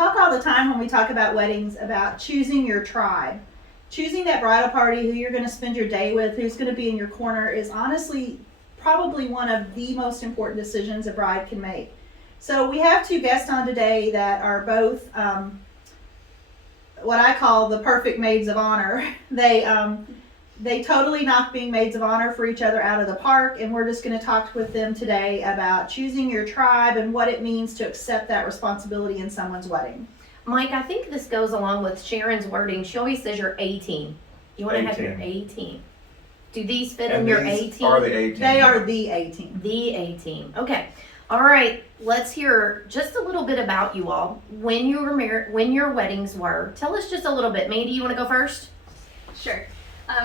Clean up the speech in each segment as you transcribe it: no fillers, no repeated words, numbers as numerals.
talk all the time when we talk about weddings about choosing your tribe. Choosing that bridal party, who you're going to spend your day with, who's going to be in your corner, is honestly probably one of the most important decisions a bride can make. So we have two guests on today that are both what I call the perfect maids of honor. They totally knock being maids of honor for each other out of the park, and we're just going to talk with them today about choosing your tribe and what it means to accept that responsibility in someone's wedding. Mike, I think this goes along with Sharon's wording. She always says your A team. You want to have your A team. Do these fit in your A team? Are the A team? They are the A team. The A team. Okay. All right. Let's hear just a little bit about you all. When you were married, when your weddings were. Tell us just a little bit. Mandy, you want to go first? Sure.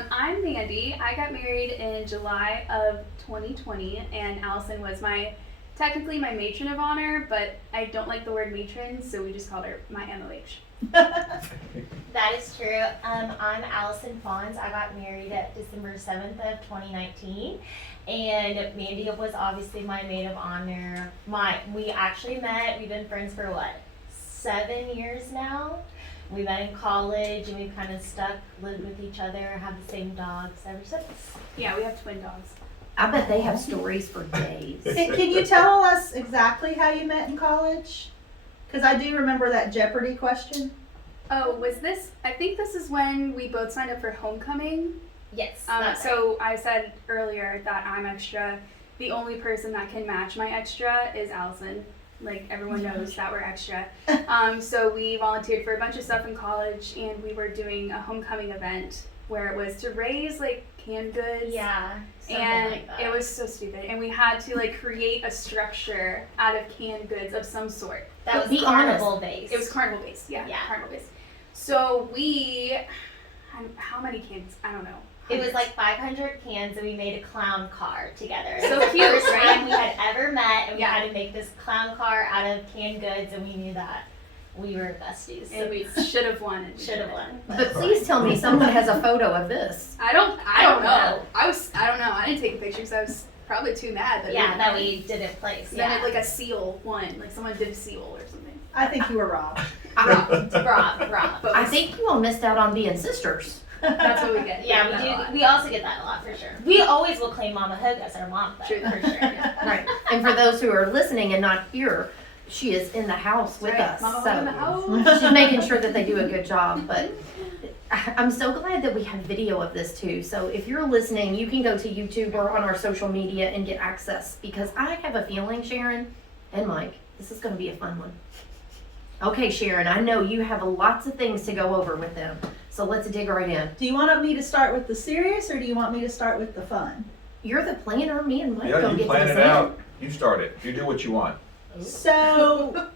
I'm Mandy. I got married in July of 2020, and Allison was technically my matron of honor, but I don't like the word matron, so we just called her my M.O.H. That is true. I'm Alison Fonz. I got married at December 7th of 2019, and Mandy was obviously my maid of honor. We actually met, we've been friends for 7 years now. We met in college, and we've kind of lived with each other, have the same dogs ever since. Yeah, we have twin dogs. I bet they have stories for days. Can you tell us exactly how you met in college? Because I do remember that Jeopardy question. Oh, I think this is when we both signed up for homecoming. Yes. So I said earlier that I'm extra. The only person that can match my extra is Allison. Like, everyone knows that we're extra. So we volunteered for a bunch of stuff in college, and we were doing a homecoming event where it was to raise, canned goods. Yeah. And like that. it was so stupid. And we had to, create a structure out of canned goods of some sort. That was carnival based. It was carnival based, yeah. Carnival based. So how many cans? I don't know. It was 500 cans, and we made a clown car together. So It was the cute, first right? time we had ever met, and we Yeah. had to make this clown car out of canned goods, and we knew that we were besties. And we should have won. Should have won. But please tell me someone has a photo of this. I don't know. I don't know. I don't know. I didn't take pictures. I was probably too mad that we didn't place. Then a seal won. Someone did a seal or something. I think you were robbed. Rob. But I think you all missed out on being sisters. that's what we get. Yeah, we get that a do. lot. We also get that a lot for sure. We always will claim Mama Hook as our mom, though, True. for sure. Right. And for those who are listening and not here, she is in the house with Right. us. Mama in the So house. she's making sure that they do a good job. But I'm so glad that we have video of this too. So if you're listening, you can go to YouTube or on our social media and get access, because I have a feeling, Sharon and Mike, this is going to be a fun one. Okay, Sharon, I know you have lots of things to go over with them. So let's dig right in. Do you want me to start with the serious, or do you want me to start with the fun? You're the planner. Me and Mike Yeah, go you get plan this it in. out. You start it. You do what you want. So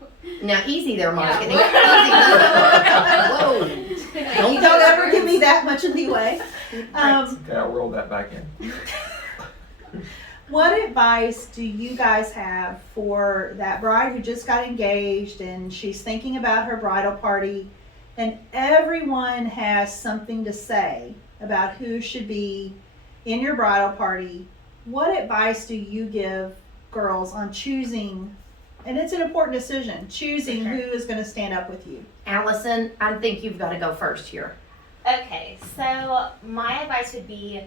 Now, easy there, Mike. Yeah. Whoa. don't ever give me that much leeway. Okay, I'll roll that back in. What advice do you guys have for that bride who just got engaged and she's thinking about her bridal party, and everyone has something to say about who should be in your bridal party? What advice do you give girls on choosing, and it's an important decision, choosing For sure. who is going to stand up with you? Allison, I think you've got to go first here. Okay, so my advice would be,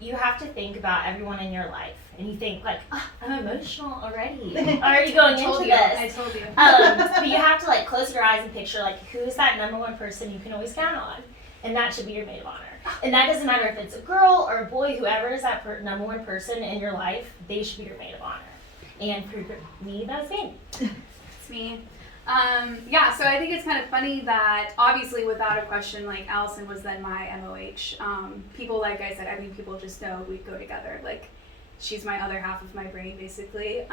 you have to think about everyone in your life, and you think I'm emotional already going into this. I told you. But you have to close your eyes and picture who's that number one person you can always count on, and that should be your maid of honor. And that doesn't matter if it's a girl or a boy, whoever is that number one person in your life, they should be your maid of honor. And for me, that's me. It's me. So I think it's kind of funny that obviously without a question, Allison was then my M.O.H. People, like I said, people just know we go together. She's my other half of my brain, basically.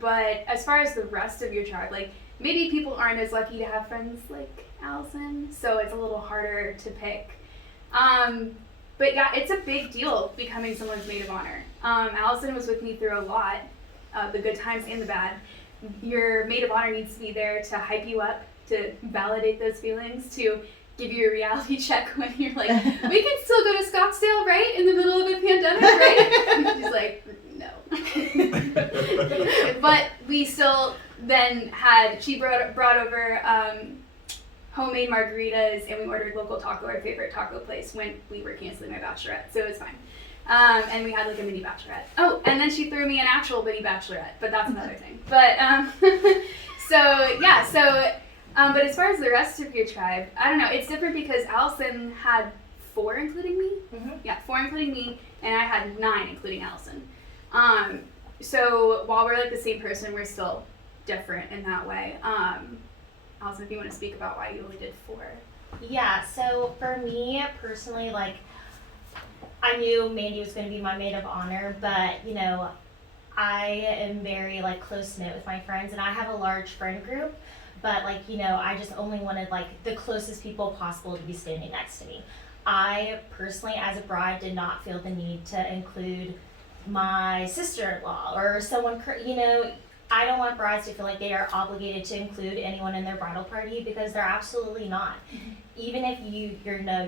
But as far as the rest of your tribe, maybe people aren't as lucky to have friends like Allison, so it's a little harder to pick. But yeah, it's a big deal becoming someone's maid of honor. Allison was with me through a lot, the good times and the bad. Your maid of honor needs to be there to hype you up, to validate those feelings, to give you a reality check when you're we can still go to Scottsdale, right? In the middle of a pandemic, right? She's no. But we still then she brought over homemade margaritas, and we ordered local taco, our favorite taco place, when we were canceling my bachelorette, so it was fine. And we had like a mini bachelorette. Oh, and then she threw me an actual mini bachelorette, but that's another thing. But but as far as the rest of your tribe, I don't know. It's different because Allison had 4 including me. Mm-hmm. Yeah, 4 including me, and I had 9 including Allison. So while we're like the same person, we're still different in that way. Allison, if you want to speak about why you only did 4. Yeah, so for me personally, like, I knew Mandy was going to be my maid of honor, but, you know, I am very, like, close-knit with my friends, and I have a large friend group, but, like, you know, I just only wanted, like, the closest people possible to be standing next to me. I personally, as a bride, did not feel the need to include my sister-in-law or someone, you know. I don't want brides to feel like they are obligated to include anyone in their bridal party, because they're absolutely not. Mm-hmm. Even if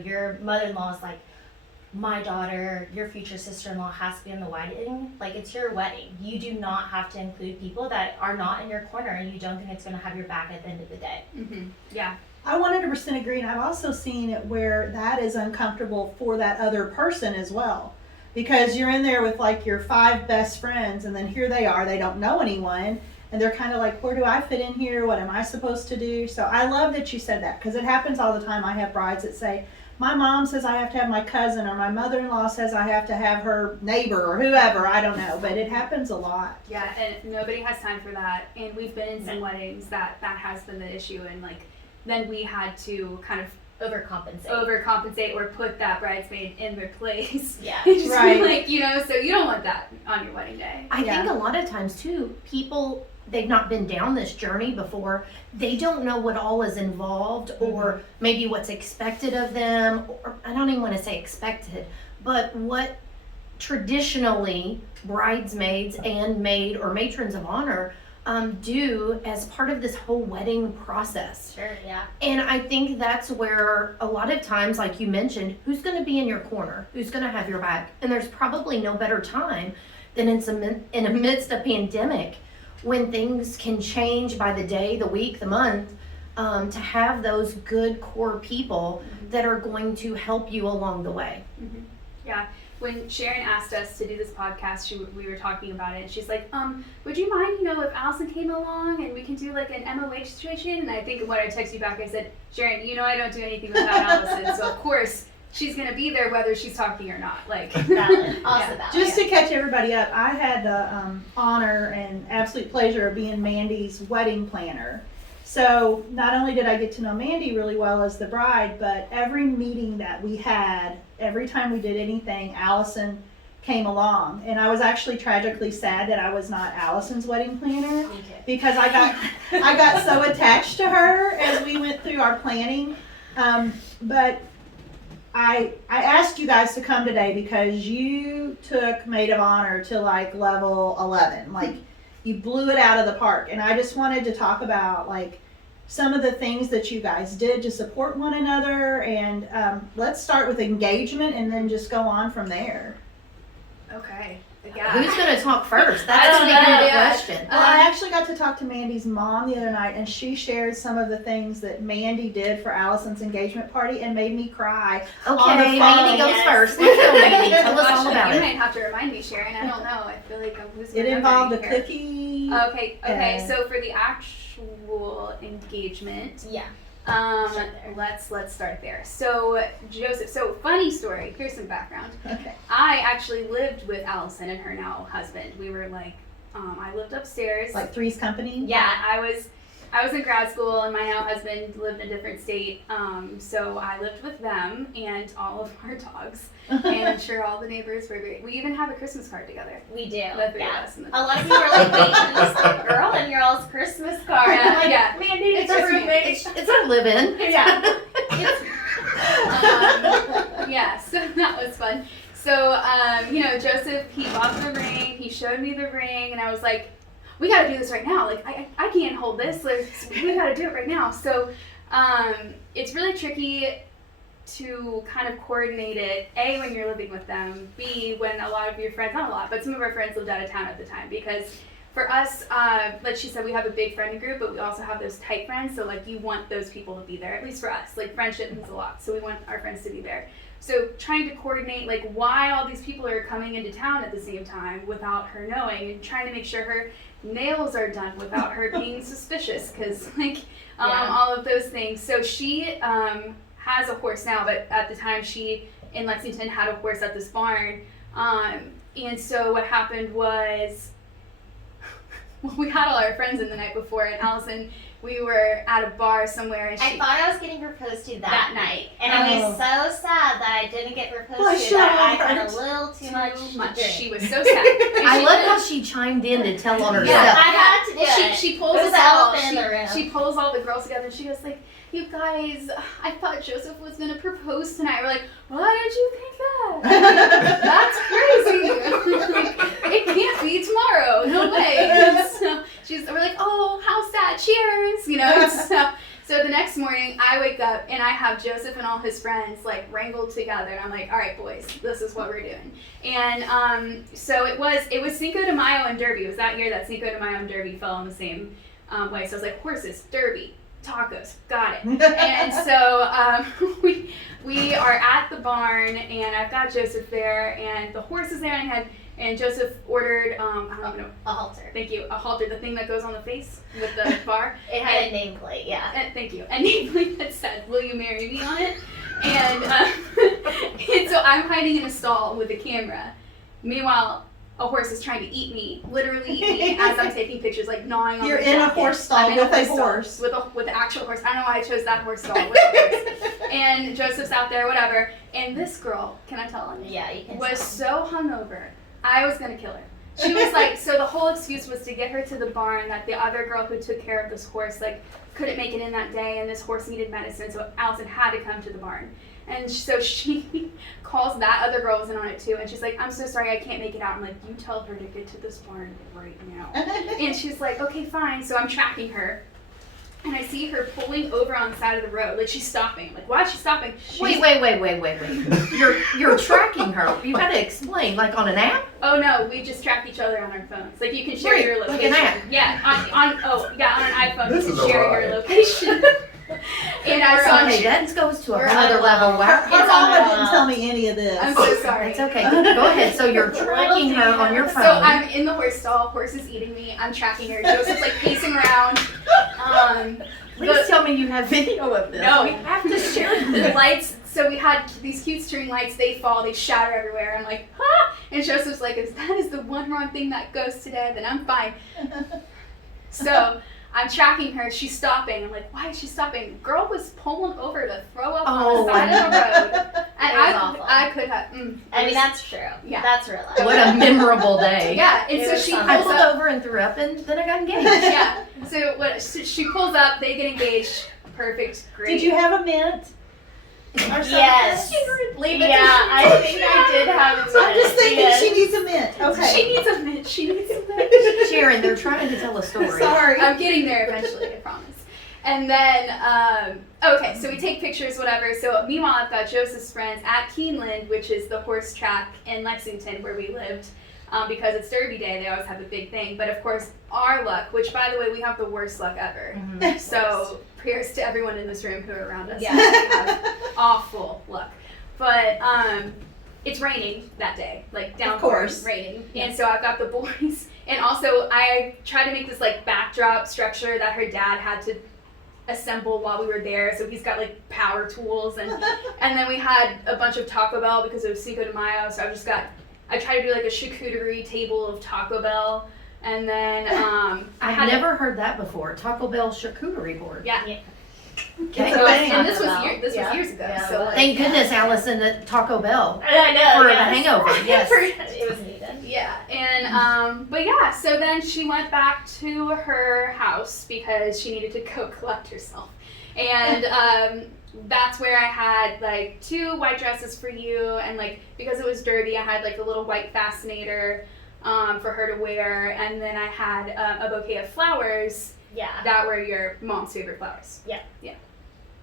your mother-in-law is like, my daughter, your future sister-in-law has to be in the wedding, like, it's your wedding. You do not have to include people that are not in your corner and you don't think it's going to have your back at the end of the day. Mm-hmm. Yeah. I 100% agree, and I've also seen it where that is uncomfortable for that other person as well. Because you're in there with like your 5 best friends, and then here they are, they don't know anyone, and they're kind of like, where do I fit in here? What am I supposed to do? So I love that you said that, because it happens all the time. I have brides that say, my mom says I have to have my cousin, or my mother-in-law says I have to have her neighbor, or whoever, I don't know, but it happens a lot. Yeah, and nobody has time for that, and we've been in some weddings that has been the issue, and like, then we had to kind of overcompensate or put that bridesmaid in their place. Yeah. Just right. Like, you know, so you don't want that on your wedding day. I think a lot of times too, people, they've not been down this journey before. They don't know what all is involved, or maybe what's expected of them, or I don't even want to say expected, but what traditionally bridesmaids and maid or matrons of honor do as part of this whole wedding process. Sure, yeah. And I think that's where a lot of times, like you mentioned, who's going to be in your corner? Who's going to have your back? And there's probably no better time than in the midst of pandemic, when things can change by the day, the week, the month, to have those good core people that are going to help you along the way. Mm-hmm. Yeah. When Sharon asked us to do this podcast, we were talking about it, and she's like, would you mind, you know, if Allison came along and we can do like an M.O.H situation? And I think when I texted you back, I said, Sharon, you know I don't do anything without Allison, so of course she's going to be there whether she's talking or not. Like, valid. Also yeah. valid. Just to catch everybody up, I had the honor and absolute pleasure of being Mandy's wedding planner. So not only did I get to know Mandy really well as the bride, but every meeting that we had, every time we did anything, Allison came along. And I was actually tragically sad that I was not Allison's wedding planner, Me too. because I got so attached to her as we went through our planning. But I asked you guys to come today because you took Maid of Honor to like level 11. Like, you blew it out of the park. And I just wanted to talk about like some of the things that you guys did to support one another. And let's start with engagement and then just go on from there. okay. Yeah. Who's going to talk first? I That's don't going to be know, the yeah. question. Well, I actually got to talk to Mandy's mom the other night, and she shared some of the things that Mandy did for Allison's engagement party and made me cry. on the Okay, phone. Mandy goes Yes. first. Let's go, Mandy. Tell us all Gosh, about you it. might have to remind me, Sharon. I don't know. I feel like I'm losing It my involved a memory here. cookie. Okay. So for the actual engagement, Yeah. Start there. let's start there. So Joseph, funny story. Here's some background. Okay. I actually lived with Allison and her now husband. We were like, I lived upstairs. Like Three's Company? Yeah, I was in grad school, and my now husband lived in a different state. So I lived with them and all of our dogs, and I'm sure all the neighbors were great. We even have a Christmas card together. We do. The three of Yeah. us. And the A lot of people are like, wait, who's girl in your all's Christmas card? Yeah, I'm like, yeah. Mandy, It's it's a just me. roommate. It's our live-in. Yeah. Yeah, so that was fun. So, Joseph, he bought the ring, he showed me the ring, and I was like, we gotta do this right now. Like, I can't hold this. Like, we gotta do it right now. So, it's really tricky to kind of coordinate it, A, when you're living with them, B, when a lot of your friends, not a lot, but some of our friends lived out of town at the time, because for us, like she said, we have a big friend group, but we also have those tight friends. So like you want those people to be there, at least for us. Like friendship means a lot, so we want our friends to be there. So trying to coordinate like why all these people are coming into town at the same time without her knowing, and trying to make sure her nails are done without her being suspicious, because like all of those things. So she has a horse now, but at the time she in Lexington had a horse at this barn. And so what happened was, we had all our friends in the night before, and Allison, we were at a bar somewhere, and I thought I was getting proposed to that night. And Oh. I was so sad that I didn't get proposed Bless to, your that I had heart. a little too much to drink. She was so sad. And I she love did- how she chimed in to tell on herself. Yeah, I had to do Well, it. she pulls It was us the all. elephant in the room. She pulls all the girls together, and she goes like, "You guys, I thought Joseph was gonna propose tonight." We're like, "Why did you think that? That's crazy. It can't be tomorrow. No way." And so we're like, "Oh, how sad. Cheers." You know. And so the next morning, I wake up and I have Joseph and all his friends like wrangled together, and I'm like, "All right, boys, this is what we're doing." And so it was Cinco de Mayo and Derby. It was that year that Cinco de Mayo and Derby fell in the same way. So I was like, horses, Derby, tacos, got it. And so we are at the barn, and I've got Joseph there, and the horse is there, and Joseph ordered, I don't even know, A halter. thank you, a halter, the thing that goes on the face with the bar. It had a nameplate, yeah. And thank you. A nameplate that said, "Will you marry me?" on it. And, and so I'm hiding in a stall with the camera. Meanwhile, a horse is trying to eat me, literally eat me as I'm taking pictures, like gnawing on You're the in a jacket. horse stall I'm in with a stall horse. with the actual horse. I don't know why I chose that horse stall with a horse. And Joseph's out there, whatever. And this girl, can I tell him? Yeah, you can Was tell. so hungover. I was gonna kill her. She was like, so the whole excuse was to get her to the barn, that the other girl who took care of this horse like couldn't make it in that day, and this horse needed medicine, so Allison had to come to the barn. And so she calls that other girl was in on it too, and she's like, "I'm so sorry, I can't make it out." I'm like, "You tell her to get to this barn right now." And she's like, "Okay, fine." So I'm tracking her, and I see her pulling over on the side of the road, like she's stopping. Like, why is she stopping? Wait. You're tracking her. You gotta explain, like on an app? Oh no, we just track each other on our phones. Like you can share Right, your like location. an app. Yeah, on an iPhone This you is can a share riot. your location. And I saw Okay, that goes to We're another on level. level. Wow. Her It's mama on- didn't tell me any of this. I'm so sorry. It's okay. Go ahead. So you're tracking her on your phone. So I'm in the horse stall. Horse is eating me. I'm tracking her. Joseph's like pacing around. Please tell me you have video of this. No. We have to share The this. lights. So we had these cute string lights. They fall. They shatter everywhere. I'm like, ah! And Joseph's like, if that is the one wrong thing that goes today, then I'm fine. So I'm tracking her. She's stopping. I'm like, why is she stopping? Girl was pulling over to throw up on the side of the road. And It was awful. I could have. I mean, that's true. Yeah. That's real life. What a memorable day. Yeah. And It so was she something. I pulls pulled up. over and threw up, and then I got engaged. Yeah. So she pulls up. They get engaged. Perfect. Great. Did you have a mint? Or something? Yes. Leave it Yeah, to I think I did have a So I'm just minute, thinking yes. she needs a mint. Okay. She needs a mint. She needs a mint. Sharon, they're trying to tell a story. Sorry. I'm getting there eventually, I promise. And then, okay, so we take pictures, whatever. So meanwhile, I've got Joseph's friends at Keeneland, which is the horse track in Lexington where we lived. Because it's Derby Day, they always have a big thing. But of course, our luck, which by the way, we have the worst luck ever. Mhm. So prayers to everyone in this room who are around us. Yeah. We have awful luck. But it's raining that day, like downpour, course. raining. And so I've got the boys. And also I tried to make this like backdrop structure that her dad had to assemble while we were there. So he's got like power tools. And then we had a bunch of Taco Bell because it was Cinco de Mayo. So I tried to do like a charcuterie table of Taco Bell. And then I've never heard that before. Taco Bell charcuterie board. Yeah. Okay. It's a thing. And this was Taco Bell. was Yeah. years ago. Yeah, so it was. like, Thank goodness, Allison, that Taco Bell. I know. For the yes. hangover, yes. It was needed. yeah, and but yeah, so then she went back to her house because she needed to go collect herself, and that's where I had like 2 white dresses for you, and like because it was Derby, I had like a little white fascinator for her to wear, and then I had a bouquet of flowers Yeah. that were your mom's favorite flowers. Yeah. Yeah.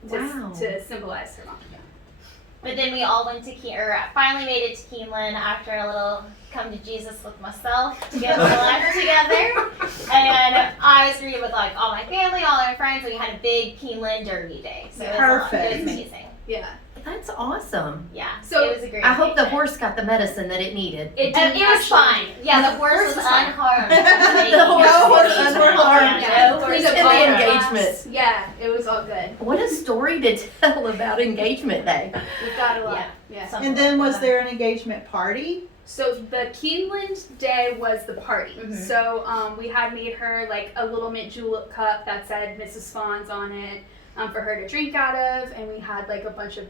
Wow. To symbolize her mom. Yeah. But then we all went to finally made it to Keeneland after a little come to Jesus with myself to get my life together. And I was reading with like all my family, all my friends, and we had a big Keeneland Derby day. So it was amazing. Yeah. That's awesome. Yeah. So it was a great I hope the day. horse got the medicine that it needed. It was fine. Yeah, the horse was fine. unharmed. The horse was unharmed. Yeah, no Cleaned horse up all the our engagement. laps. Yeah, it was all good. What a story to tell about engagement day. We've got a lot. Yeah. Yeah. Something And then like was that. there an engagement party? So the Keeneland day was the party. Mhm. So we had made her like a little mint julep cup that said Mrs. Fonz on it for her to drink out of, and we had like a bunch of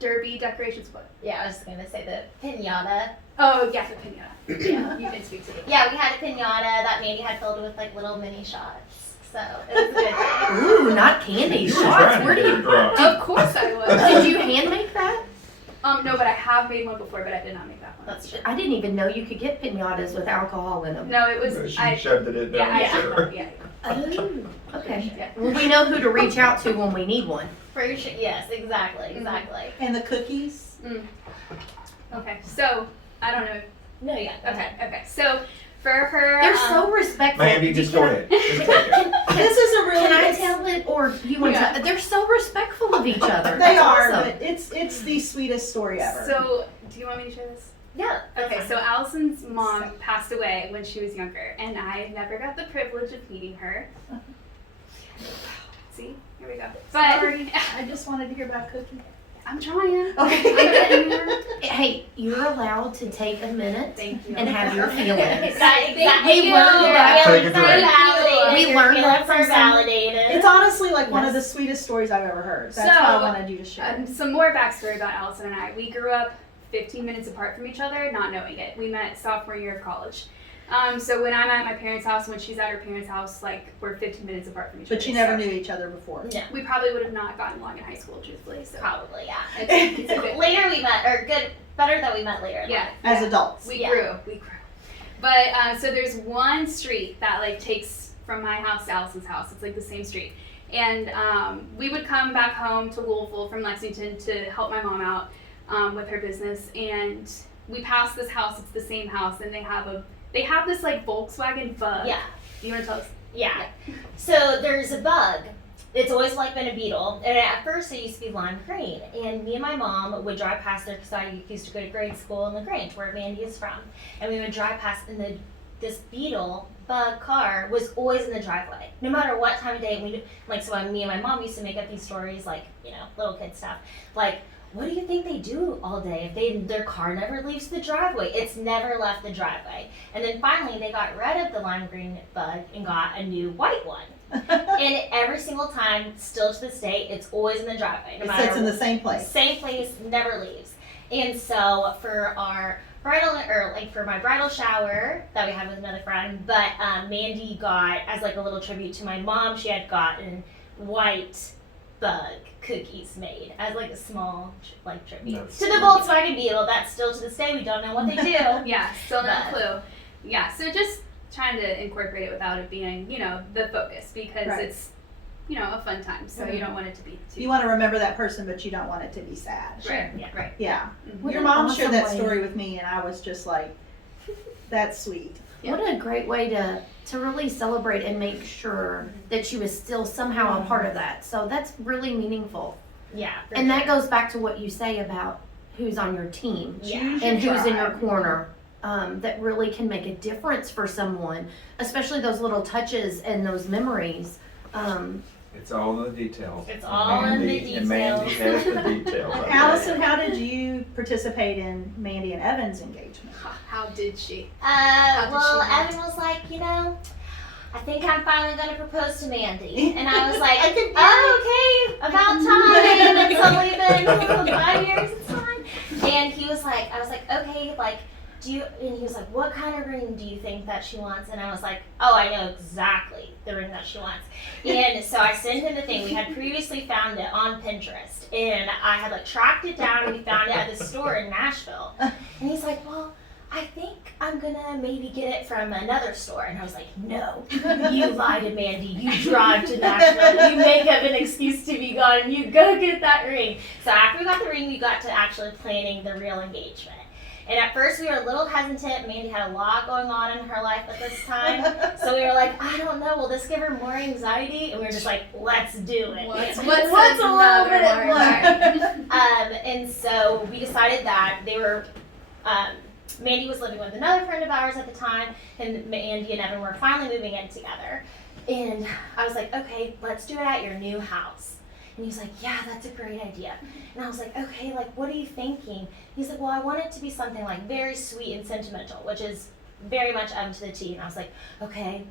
derby decorations. What? Yeah, I was gonna say the pinata. Oh yeah, the pinata. Yeah. You can speak to it. Yeah, we had a pinata that Mandy had filled with like little mini shots. So it was a good day. Ooh, not candy You were shots. trying Where to do get you? her drunk. Of course I was. Did you hand make that? No, but I have made one before, but I did not make that one. That's true. I didn't even know you could get pinatas with alcohol in them. No, it was But she I. shoved it in Yeah, I there. did Sure. that. Yeah. Oh, okay. Yeah. Well, we know who to reach out to when we need one. For sure. Yes, exactly, exactly. And the cookies? Okay, so I don't know. No, yeah. Okay. So for her, They're so respectful. Mandy, just go ahead. Just take it. This is a really Can I it's- tell it, or you want Yeah. to? They're so respectful of each other. They That's are, awesome. but it's the sweetest story ever. So do you want me to share this? Yeah. that's Okay, fine. so Allison's mom passed away when she was younger, and I never got the privilege of meeting her. See, here we go. But Sorry, I just wanted to hear about cookies. I'm trying. I'm Okay. getting there. Hey, you're allowed to take a minute Thank you. and have your feelings. Exactly. We learned that. Take it to her. We learned that from some- validated. It's honestly like one of the Yes. sweetest stories I've ever heard. That's So, why I wanted you to share. Some more backstory about Allison and I. We grew up 15 minutes apart from each other, not knowing it. We met sophomore year of college. So when I'm at my parents' house and when she's at her parents' house, like we're 15 minutes apart from each other. But you never So knew each other before. No, we probably would have not gotten along in high school, truthfully. So probably, yeah. it's a good Later we met, or good, better that we met later. in Yeah. life. As adults. We Yeah. grew. But so there's one street that like takes from my house to Allison's house. It's like the same street. And we would come back home to Louisville from Lexington to help my mom out with her business. And we passed this house. It's the same house, and they have this like Volkswagen Bug. Yeah. You want to tell us? Yeah. So there's a bug. It's always like been a beetle. And at first it used to be lime green. And me and my mom would drive past there because I used to go to grade school in LaGrange, where Mandy is from. And we would drive past, and this beetle bug car was always in the driveway. No matter what time of day. Me and my mom used to make up these stories, like, little kid stuff. Like, what do you think they do all day if their car never leaves the driveway? It's never left the driveway. And then finally they got rid of the lime green bug and got a new white one. And every single time, still to this day, it's always in the driveway. It sits in the same place. Same place, never leaves. And so for our for my bridal shower that we had with another friend, but Mandy got, as like a little tribute to my mom, she had white bug cookies made as like a small tribute That's to the Volkswagen Beetle. That's still to this day, we don't know what they do. Yeah, still no But- clue. Yeah, so just trying to incorporate it without it being, the focus, because Right. it's, a fun time. So you don't want it to be too. You want to remember that person, but you don't want it to be sad. Right. Yeah. Right. Yeah. What Your an mom shared awesome that way. story with me, and I was just like, that's sweet. Yeah. What a great way to really celebrate and make sure that she was still somehow a part of that. So that's really meaningful. Yeah. for And that sure. goes back to what you say about who's on your team Yeah. and who's in your tribe. corner. That really can make a difference for someone, especially those little touches and those memories. It's all in the details. It's all in the And Mandy details. has the details. right Allison, how did you participate in Mandy and Evan's engagement? How did she? did Well, she know? Evan was like, I think I'm finally going to propose to Mandy. And I was like, I can- oh, okay, about time. It's only been 5 years, it's fine. And he was like, I was like, okay, like, and he was like, what kind of ring do you think that she wants? And I was like, oh, I know exactly the ring that she wants. And so I sent him the thing. We had previously found it on Pinterest. And I had tracked it down, and we found it at the store in Nashville. And he's like, well, I think I'm gonna maybe get it from another store. And I was like, no, you lie to Mandy. You drive to Nashville. You make up an excuse to be gone. You go get that ring. So after we got the ring, we got to actually planning the real engagement. And at first we were a little hesitant. Mandy had a lot going on in her life at this time. So we were like, I don't know, will this give her more anxiety? And we were just like, let's do it. What's a little bit more more? anxiety? And so we decided that they were, Mandy was living with another friend of ours at the time, and Mandy and Evan were finally moving in together. And I was like, okay, let's do it at your new house. And he's like, yeah, that's a great idea. And I was like, okay, like, what are you thinking? He's like, well, I want it to be something like very sweet and sentimental, which is very much to the T. And I was like, okay,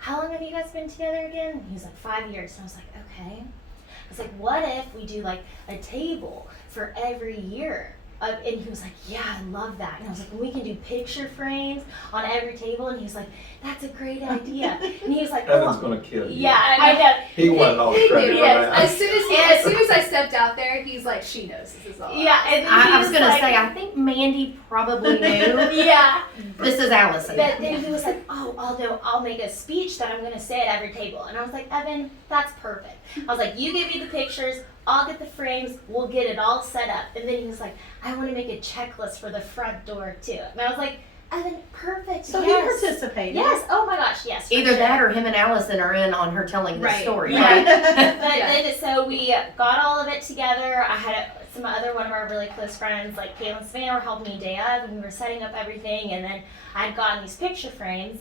how long have you guys been together again? And he was like, 5 years. And I was like, okay. I was like, what if we do like a table for every year? And he was like, yeah, I love that. And I was like, we can do picture frames on every table. And he was like, that's a great idea. And he was like, Evan's gonna kill you. yeah, I know. He wanted all the credit, Yes, right? As soon as I stepped out there, he's like, she knows this is all. Yeah, and I was gonna like, say, I think Mandy probably knew. yeah. This is Allison. But then he was like, oh, I'll make a speech that I'm going to say at every table. And I was like, Evan, that's perfect. I was like, you give me the pictures, I'll get the frames, we'll get it all set up. And then he was like, I want to make a checklist for the front door too. And I was like, Evan, perfect. So yes. he participated. Yes. Oh my gosh. Yes. for Either sure. that or him and Allison are in on her telling the Right. story. Yeah. Right? But Yeah. then, so we got all of it together. I had one of our really close friends, like Kayla and Savannah, were helping me day of, and we were setting up everything. And then I'd gotten these picture frames,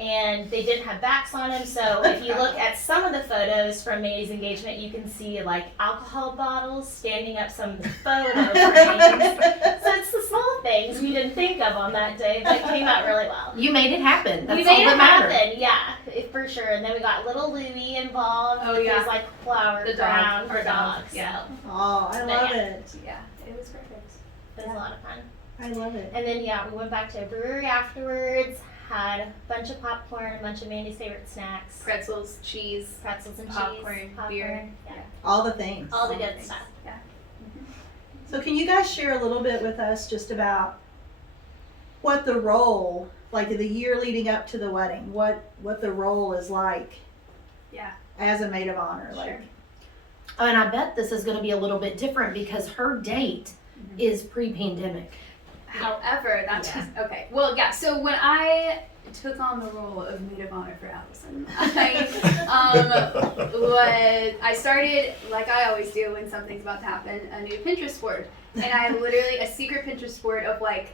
and they didn't have backs on them. So if you look at some of the photos from Mandy's engagement, you can see like alcohol bottles standing up some photo frames. So it's the small things we didn't think of on that day, but it came out really well. You made it happen. That's We all made that it mattered. happen, yeah, for sure. And then we got little Louie involved Oh, with yeah. his like flower The dog, crown our for dog, dogs. yeah. So Oh, I love it. Yeah, it was perfect. it was a lot of fun. I love it. And then yeah, we went back to a brewery afterwards, had a bunch of popcorn, a bunch of Mandy's favorite snacks, Pretzels, cheese. pretzels and Popcorn, cheese, beer. yeah, All the things. all the good Thanks. stuff. Yeah. So can you guys share a little bit with us just about what the role, like the year leading up to the wedding, what the role is like Yeah. as a maid of honor? Like, Sure. Oh, and I bet this is going to be a little bit different because her date is pre-pandemic. However, that's Yeah. okay. Well, yeah. So when I took on the role of maid of honor for Allison, I started like I always do when something's about to happen, a new Pinterest board, and I literally a secret Pinterest board of like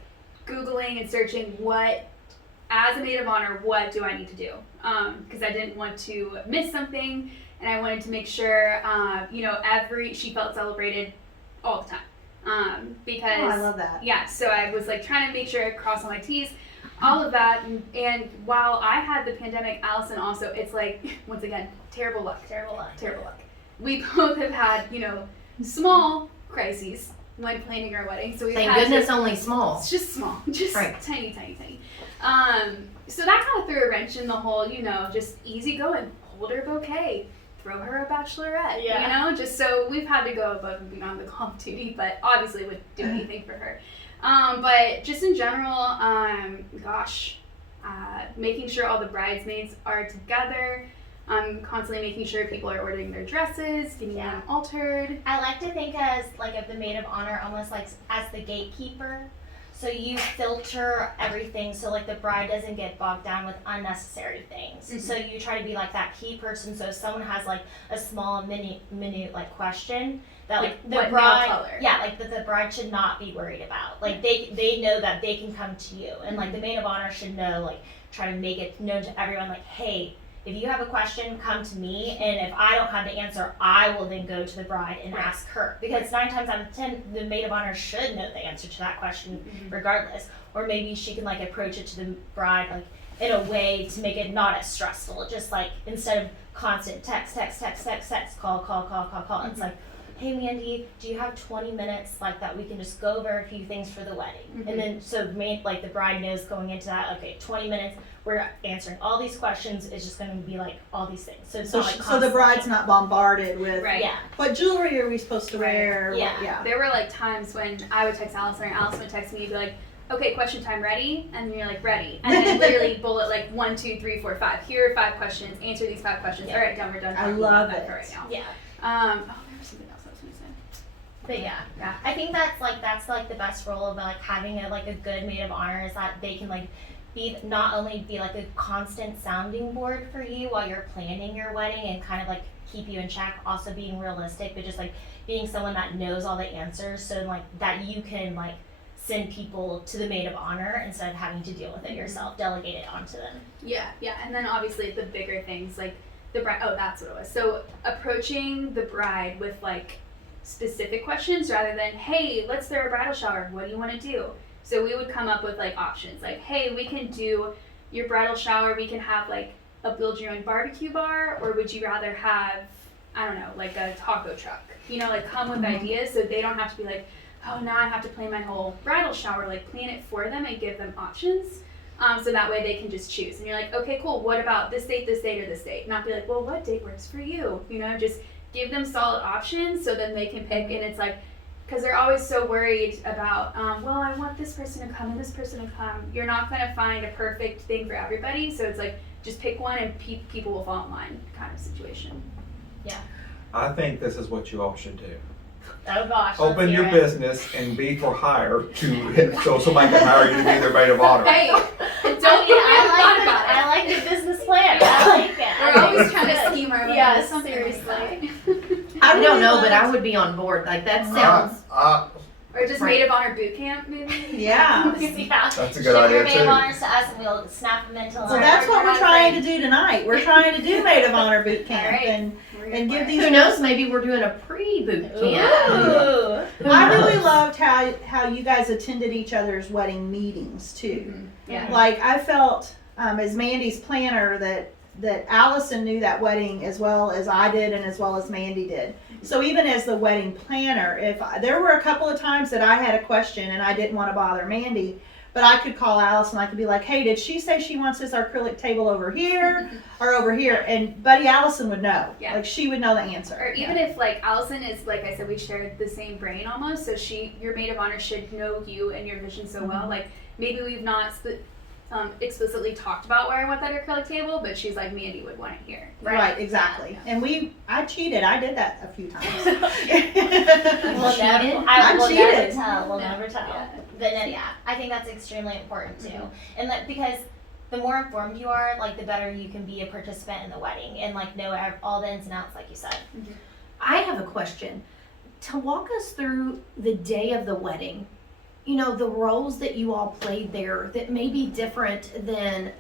Googling and searching what as a maid of honor, what do I need to do? Because I didn't want to miss something, and I wanted to make sure, she felt celebrated all the time. Because oh, I love that. yeah, so I was like trying to make sure I cross all my T's, all of that, and while I had the pandemic, Allison also, it's like, once again, terrible luck. We both have had, small crises when planning our wedding, so we've Thank had goodness only small. it's just small, just Right. tiny. So that kind of threw a wrench in the whole, just easy going, hold her bouquet, throw her a bachelorette, Yeah. just so we've had to go above and beyond the call of duty, but obviously would do anything for her. But just in general, making sure all the bridesmaids are together, constantly making sure people are ordering their dresses, getting Yeah. them altered. I like to think of the maid of honor almost like as the gatekeeper. So you filter everything so like the bride doesn't get bogged down with unnecessary things. Mhm. So you try to be like that key person. So if someone has like a small minute like question that like the what nail bride, color? yeah, like that the bride should not be worried about. Like they know that they can come to you, and like the maid of honor should know, like try to make it known to everyone, like, hey, if you have a question, come to me, and if I don't have the answer, I will then go to the bride and Right. ask her. Because 9 times out of 10, the maid of honor should know the answer to that question Mhm. regardless. Or maybe she can like approach it to the bride like in a way to make it not as stressful. Just like instead of constant text, call. It's like, hey Mandy, do you have 20 minutes like that we can just go over a few things for the wedding? Mhm. And then so like the bride knows going into that, okay, 20 minutes, we're answering all these questions, it's just gonna be like all these things. So it's So, not like so the constant- bride's not bombarded with Right. Yeah. what jewelry are we supposed to Right. wear? Yeah. Yeah. There were like times when I would text Allison or Allison would text me and be like, okay, question time, ready? And then you're like, ready. And then literally bullet like 1, 2, 3, 4, 5. Here are 5 questions. Answer these 5 questions. Yeah. All right, done. We're done I talking love about that it. for right now. Yeah. Oh, there was something else I was gonna say. But yeah, I think that's like the best role of like having a good maid of honor is that they can like be not only be like a constant sounding board for you while you're planning your wedding and kind of like keep you in check, also being realistic, but just like being someone that knows all the answers, so like that you can like send people to the maid of honor instead of having to deal with it yourself, delegate it onto them. Yeah, and then obviously the bigger things like the bride. Oh, that's what it was. So approaching the bride with like specific questions rather than, hey, let's throw a bridal shower. What do you want to do? So we would come up with like options like, hey, we can do your bridal shower. We can have like a build your own barbecue bar, or would you rather have, I don't know, like a taco truck? You know, like come with ideas so they don't have to be like, oh, now I have to plan my whole bridal shower. Like plan it for them and give them options. So that way they can just choose. And you're like, okay, cool. What about this date, or this date? Not be like, well, what date works for you? You know, just give them solid options so then they can pick. And it's like, because they're always so worried about, well, I want this person to come and this person to come. You're not going to find a perfect thing for everybody. So it's like, just pick one and people will fall in line kind of situation. Yeah. I think this is what you all should do. Oh gosh. Open let's your hear it. business and be for hire so somebody can hire you to be their maid of honor. Hey, don't I like the business plan. I like it. We're always trying to scheme our way Yeah, into something seriously. like that. I really don't know, but I loved- would be on board. Like that sounds. Or just Right. Maid of Honor Bootcamp, maybe? Yeah. Yeah. That's a good Ship idea your maid of too. honors to us and we'll snap them into So line. that's what We're we're not trying to afraid. do tonight. We're trying to do Maid of Honor boot camp, All right. and We're and for give it. these. Who knows? Maybe we're doing a pre-boot camp. Ooh. Who I knows? really loved how you guys attended each other's wedding meetings too. Mhm. Yeah. Like I felt as Mandy's planner that Allison knew that wedding as well as I did and as well as Mandy did. So even as the wedding planner, there were a couple of times that I had a question and I didn't want to bother Mandy, but I could call Allison. I could be like, hey, did she say she wants this acrylic table over here or over here? And Buddy Allison would know. Yeah. Like she would know the answer. Or even if like Allison is, like I said, we share the same brain almost, so your maid of honor should know you and your vision so well. Like maybe we've not explicitly talked about where I want that acrylic table, but she's like, Mandy would want it here. Right, exactly. And I cheated. I did that a few times. We'll Cheated? never, I we'll cheated. never tell. We'll never tell. Yeah. But no, yeah, I think that's extremely important too. And that because the more informed you are, like the better you can be a participant in the wedding and like know all the ins and outs, like you said. I have a question. To walk us through the day of the wedding, you know, the roles that you all played there that may be different than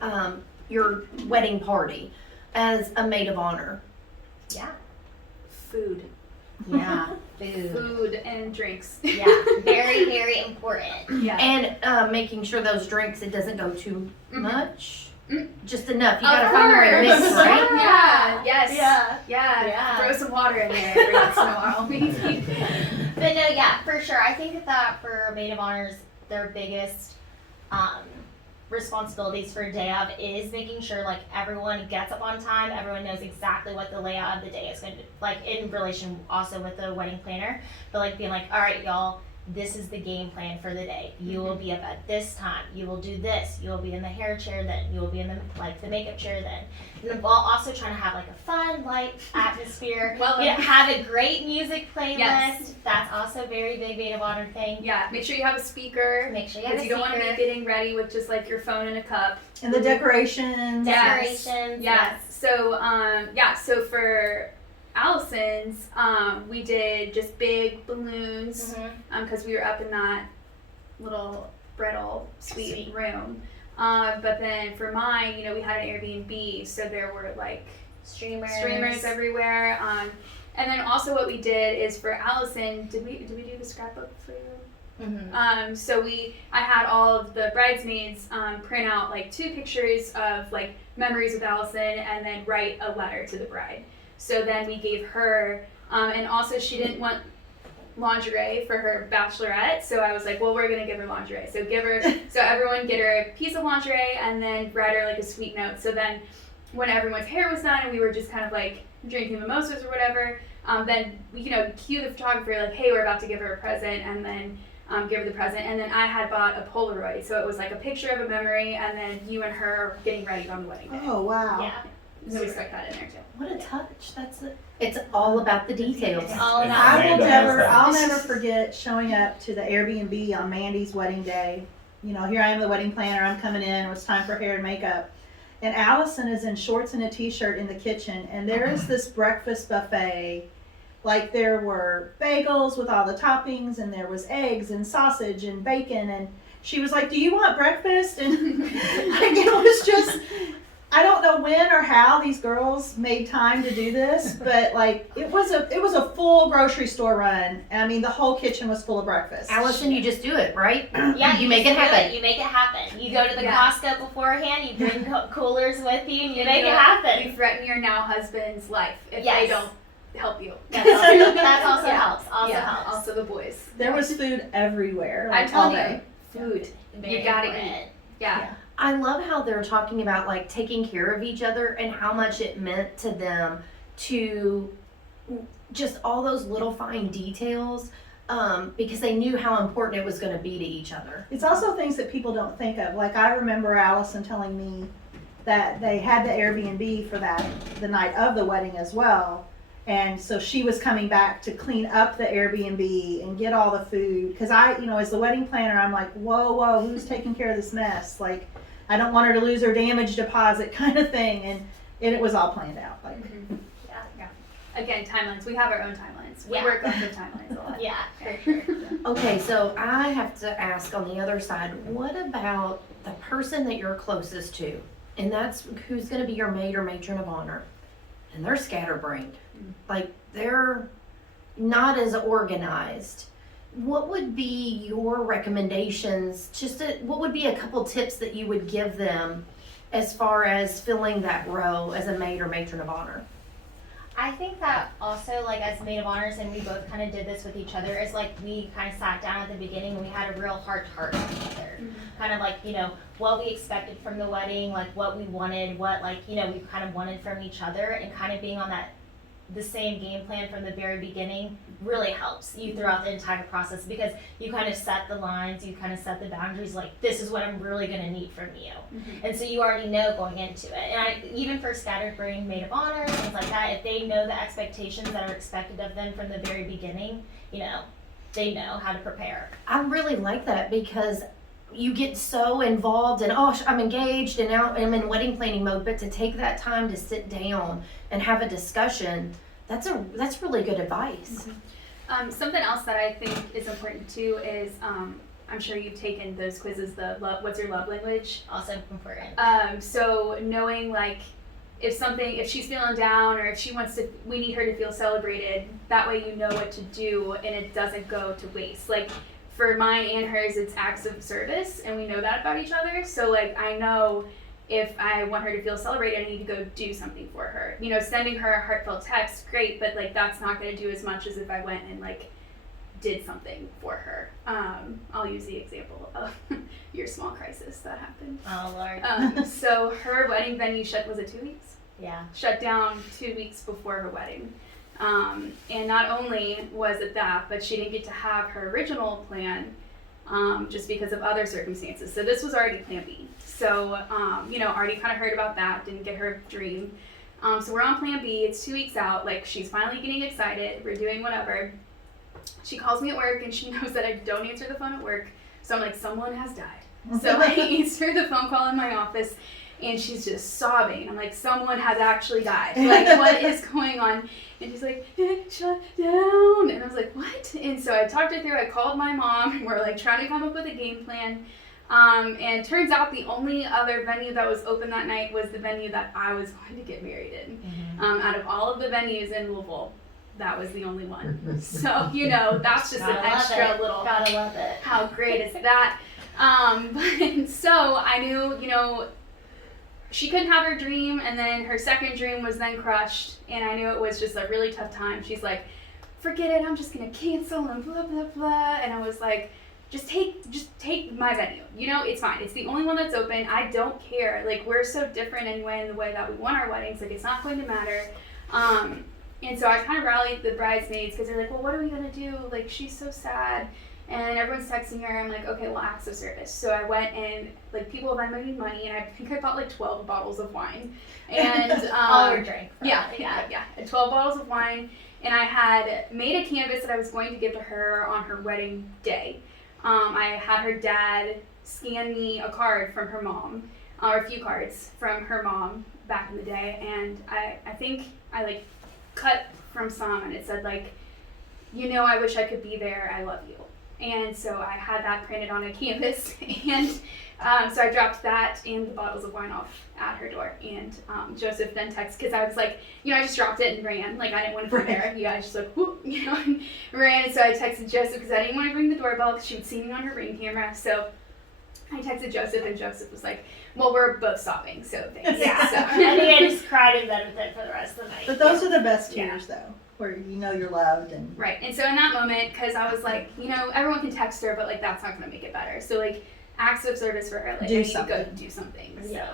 your wedding party as a maid of honor. Yeah. Food. Yeah. Food and drinks. Yeah. Very, very important. Yeah. And making sure those drinks, it doesn't go too much. Mm. Just enough. You Of gotta find the right mix, course. right? Yeah. Yes. Yeah. Yeah. Yeah. Throw some water in there every once in a while, maybe. But no, yeah, for sure. I think that for maid of honors, their biggest responsibilities for a day of is making sure like everyone gets up on time, everyone knows exactly what the layout of the day is going to like in relation also with the wedding planner, but like being like, all right, y'all, this is the game plan for the day. You will be up at this time. You will do this. You will be in the hair chair then. You will be in the makeup chair then. And while also trying to have like a fun, light atmosphere. Well, Have a great music playlist. Yes. That's also a very big maid of honor thing. yeah. Make sure you have a speaker. Make sure you have a Because you don't want to be speaker. getting ready with just like your phone and a cup. And the decorations. Yes. Decorations. Yes. So so for Allison's, we did just big balloons Mhm. because we were up in that little brittle suite Suite. room. But then for mine, you know, we had an Airbnb, so there were like streamers everywhere. And then also what we did is for Allison, did we do the scrapbook for you? Mhm. So I had all of the bridesmaids print out like 2 pictures of like memories with Allison and then write a letter to the bride. So then we gave her, and also she didn't want lingerie for her bachelorette, so I was like, well, we're gonna give her lingerie. So so everyone get her a piece of lingerie and then write her like a sweet note. So then when everyone's hair was done and we were just kind of like drinking mimosas or whatever, then we, cue the photographer like, hey, we're about to give her a present, and then give her the present. And then I had bought a Polaroid, so it was like a picture of a memory, and then you and her getting ready on the wedding day. Oh, wow. Yeah. So we stuck that in there too. What a touch. It's all about the details. It's all And about Amanda has I'll that. never forget showing up to the Airbnb on Mandy's wedding day. You know, here I am, the wedding planner, I'm coming in, it was time for hair and makeup. And Allison is in shorts and a t-shirt in the kitchen, and there is this breakfast buffet. Like, there were bagels with all the toppings, and there was eggs and sausage and bacon, and she was like, do you want breakfast? And like, it was just, I don't know when or how these girls made time to do this, but like, it was a full grocery store run. I mean, the whole kitchen was full of breakfast. Allison, you just do it, right? Yeah, you make it just do happen. You make it happen. You go to the Yeah. Costco beforehand. You bring coolers with you, and you And make it you happen. threaten your now husband's life if Yes. they don't help you. That also Yeah. helps. Also Yeah, helps. also the boys. There was food everywhere. I'm Like, all telling day. you, food. Very You gotta important. eat. Yeah. I love how they're talking about like taking care of each other and how much it meant to them to just all those little fine details, because they knew how important it was going to be to each other. It's also things that people don't think of. Like, I remember Allison telling me that they had the Airbnb for the night of the wedding as well. And so she was coming back to clean up the Airbnb and get all the food. Cause as the wedding planner, I'm like, whoa, who's taking care of this mess? Like, I don't want her to lose her damage deposit kind of thing. And it was all planned out. Like, Yeah. Again, timelines. We have our own timelines. We Yeah. work off of timelines a lot. Yeah, for sure. Okay, so I have to ask on the other side, what about the person that you're closest to? And that's who's going to be your maid or matron of honor. And they're scatterbrained. Like, they're not as organized. What would be your recommendations? What would be a couple tips that you would give them as far as filling that role as a maid or matron of honor? I think that also, like, as maid of honors, and we both kind of did this with each other, is like we kind of sat down at the beginning and we had a real heart-to-heart with each other. Kind of like, what we expected from the wedding, like what we wanted, what, like, we kind of wanted from each other, and kind of being on the same game plan from the very beginning really helps you throughout the entire process, because you kind of set the lines, you kind of set the boundaries, like, this is what I'm really going to need from you. And so you already know going into it. And even for scattered brain maid of honor, things like that, if they know the expectations that are expected of them from the very beginning, they know how to prepare. I really like that, because you get so involved in, I'm engaged and now I'm in wedding planning mode, but to take that time to sit down and have a discussion, that's really good advice. Something else that I think is important too is, I'm sure you've taken those quizzes, what's your love language? Also important. So knowing, like, if she's feeling down, or if we need her to feel celebrated, that way you know what to do and it doesn't go to waste. Like, for mine and hers, it's acts of service, and we know that about each other. So, like, I know if I want her to feel celebrated, I need to go do something for her. Sending her a heartfelt text, great, but, like, that's not going to do as much as if I went and, like, did something for her. I'll use the example of your small crisis that happened. Oh, Lord. So her wedding venue was it 2 weeks? Yeah. Shut down 2 weeks before her wedding. And not only was it that, but she didn't get to have her original plan just because of other circumstances. So this was already plan B. So, already kind of heard about that, didn't get her dream. So we're on plan B, it's 2 weeks out, like, she's finally getting excited, we're doing whatever. She calls me at work and she knows that I don't answer the phone at work. So I'm like, someone has died. So I answer the phone call in my office and she's just sobbing. I'm like, someone has actually died. Like, what is going on? And she's like, shut down. And I was like, what? And so I talked her through, I called my mom, and we're like trying to come up with a game plan. And turns out the only other venue that was open that night was the venue that I was going to get married in. Out of all of the venues in Louisville, that was the only one. So, that's just an extra little, Gotta love it. how great is that? But so I knew, she couldn't have her dream, and then her second dream was then crushed, and I knew it was just a really tough time. She's like, forget it, I'm just gonna cancel and blah, blah, blah. And I was like, just take my venue. It's fine. It's the only one that's open. I don't care. Like, we're so different anyway in the way that we want our weddings. Like, it's not going to matter. And so I kind of rallied the bridesmaids, because they're like, well, what are we gonna do? Like, she's so sad. And everyone's texting her. I'm like, okay, well, acts of service. So I went and like people have been making money, and I think I bought like 12 bottles of wine. And All your drink. yeah. 12 bottles of wine. And I had made a canvas that I was going to give to her on her wedding day. I had her dad scan me a card from her mom, or a few cards from her mom back in the day, and I think I like cut from some, and it said like, I wish I could be there, I love you. And so I had that printed on a canvas, and so I dropped that and the bottles of wine off at her door. And Joseph then texted, because I was like, I just dropped it and ran. Like, I didn't want to be there. I just like, whoop, and ran. And so I texted Joseph because I didn't want to ring the doorbell because she would see me on her Ring camera. So I texted Joseph, and Joseph was like, well, we're both stopping, so thanks. Yeah. So. I think I just cried in bed with it for the rest of the night. But those are the best tears, though, where you're loved. And Right. And so in that moment, because I was like, everyone can text her, but like that's not going to make it better. So like acts of service for her, like Do I need something. to go do something. So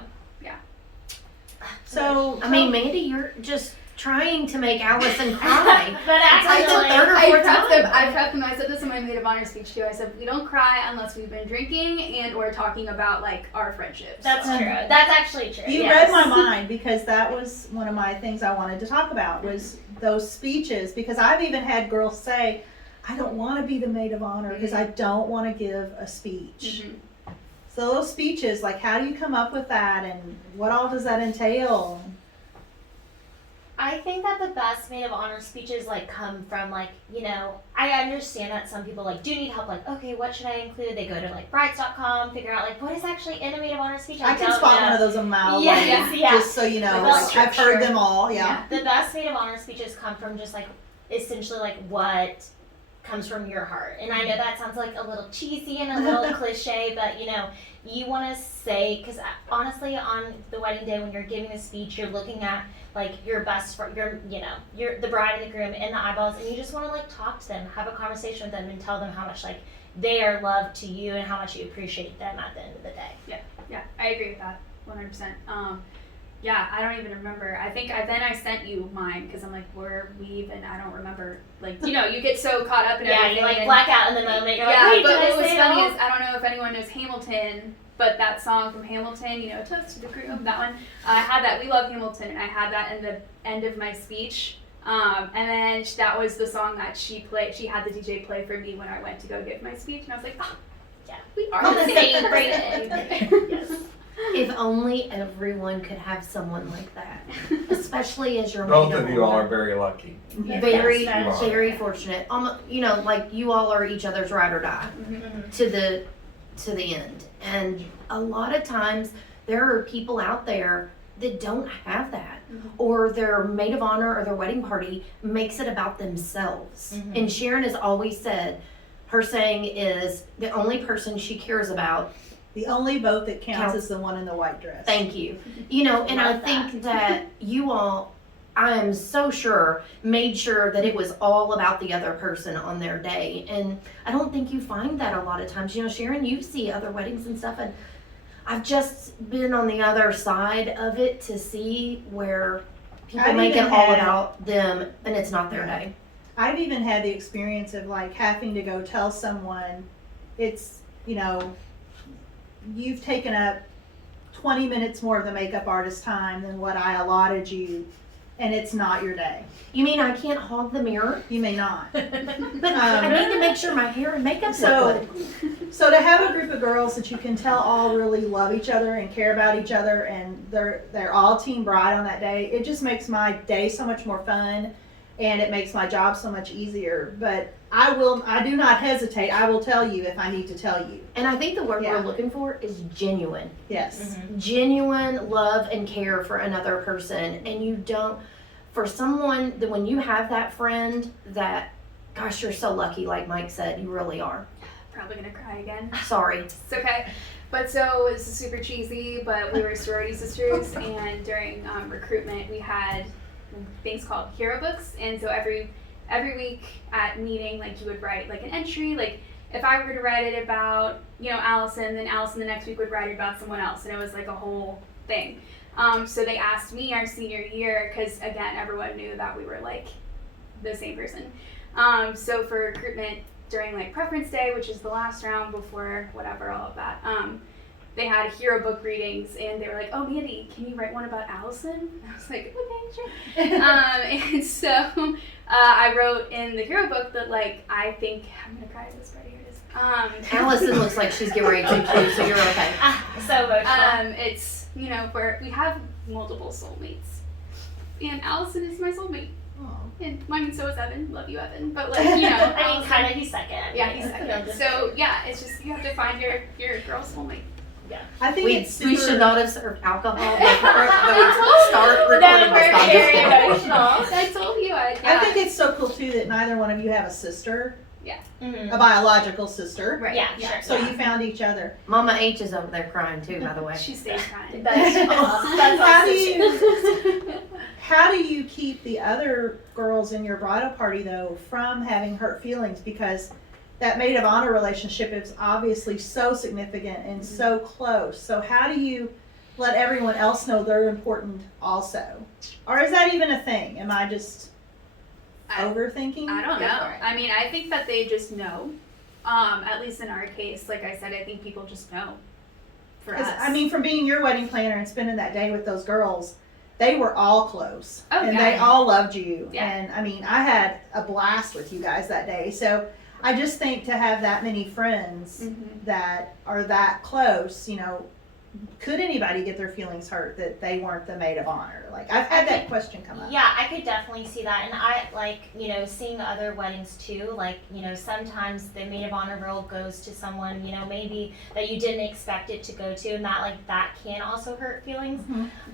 so, I mean, Mandy, you're just trying to make Allison cry. But It's like the actually, third or I fourth prepped time. them. I said this in my Maid of Honor speech too. I said we don't cry unless we've been drinking and or talking about like our friendships. that's So. true. That's actually true. you yes. read my mind, because that was one of my things I wanted to talk about was those speeches, because I've even had girls say, I don't want to be the Maid of Honor because I don't want to give a speech. Mhm. So those speeches, like, how do you come up with that, and what all does that entail? I think that the best Maid of Honor speeches like come from like, I understand that some people like do need help, like, okay, what should I include? They go to like brides.com, figure out like what is actually in a Maid of Honor speech. I can don't spot know. one of those a mile away, Yes, yeah. just so you know. Well, Like, I've heard sure. them all, yeah. The best Maid of Honor speeches come from just like essentially like what comes from your heart. And I know that sounds like a little cheesy and a little cliche, but you want to say, because honestly on the wedding day when you're giving a speech, you're looking at like your best friend, you're the bride and the groom in the eyeballs, and you just want to like talk to them, have a conversation with them, and tell them how much like they are loved to you and how much you appreciate them at the end of the day. Yeah, I agree with that 100%. I don't even remember. I think I sent you mine because I'm like, we've, and I don't remember. Like, you get so caught up in Yeah, everything. you like and- black out in the moment. You're yeah, like, wait, but did I what was say it funny all? is I don't know if anyone knows Hamilton, but that song from Hamilton, Toast to the Groom, that one, I had that. We love Hamilton, and I had that in the end of my speech. And then that was the song that she played. She had the DJ play for me when I went to go give my speech, and I was like, oh, Yeah. we are On the the same same person. Yes. If only everyone could have someone like that, especially as your Both Maid of you all are Honor. very lucky. Very, Yes, very fortunate. Like you all are each other's ride or die Mhm. to the end. And a lot of times there are people out there that don't have that, or their Maid of Honor or their wedding party makes it about themselves. Mhm. And Sharon has always said, her saying is the only person she cares about. The only vote that counts Counts. is the one in the white dress. Thank you. And I Love think that you all, I am so sure, made sure that it was all about the other person on their day. And I don't think you find that a lot of times. Sharon, you see other weddings and stuff, and I've just been on the other side of it to see where people I've make it even all had- about them and it's not their day. I've even had the experience of like having to go tell someone, it's, you've taken up 20 minutes more of the makeup artist's time than what I allotted you, and it's not your day. You mean I can't hog the mirror? You may not. But I need to make sure my hair and makeup So, look good. so to have a group of girls that you can tell all really love each other and care about each other, and they're all team bride on that day, it just makes my day so much more fun, and it makes my job so much easier. But I do not hesitate. I will tell you if I need to tell you. And I think the word Yeah. we're looking for is genuine. Yes. Genuine love and care for another person. And you don't, for someone that when you have that friend that, gosh, you're so lucky, like Mike said, you really are. Probably gonna cry again. Sorry. It's okay. But so this is super cheesy, but we were sorority sisters, and during recruitment we had things called hero books, and so every week at meeting, like, you would write like an entry, like if I were to write it about Allison, then Allison the next week would write it about someone else, and it was like a whole thing. So they asked me our senior year, because again everyone knew that we were like the same person. So for recruitment, during like preference day, which is the last round before whatever, all of that, they had hero book readings, and they were like, "Oh, Mandy, can you write one about Allison?" And I was like, "Okay, sure." And so I wrote in the hero book that like I think I'm gonna cry at this part. Here it is. Allison looks like she's getting ready to too, so you're okay. So emotional. It's where we have multiple soulmates, and Allison is my soulmate. And I mean, so is Evan. Love you, Evan. But like, I mean, Allison- kind of, he's second. Yeah, he's second. So yeah, it's just you have to find your girl soulmate. I think We it's super, should not have served alcohol before we start recording Then this. we're I'm just very kidding. emotional. I told you. I think it's so cool too that neither one of you have a sister, Mhm. a biological sister. right. Yeah, sure. So you found each other. Mama H is over there crying too, by the way. She stays crying. That's awesome. That's How do awesome. How do you keep the other girls in your bridal party though from having hurt feelings? Because that maid of honor relationship is obviously so significant and so close. So how do you let everyone else know they're important also? Or is that even a thing? Am I just overthinking? I don't Go know. for it. I mean, I think that they just know. At least in our case, like I said, I think people just know. For 'Cause, us. I mean, from being your wedding planner and spending that day with those girls, they were all close. Oh, and yeah. they all loved you. Yeah. And I mean, I had a blast with you guys that day. So I just think to have that many friends Mhm. that are that close, could anybody get their feelings hurt that they weren't the maid of honor? Like, I've had that question come up. Yeah, I could definitely see that. And I like, seeing other weddings too. Like, sometimes the maid of honor girl goes to someone, maybe that you didn't expect it to go to, and that can also hurt feelings.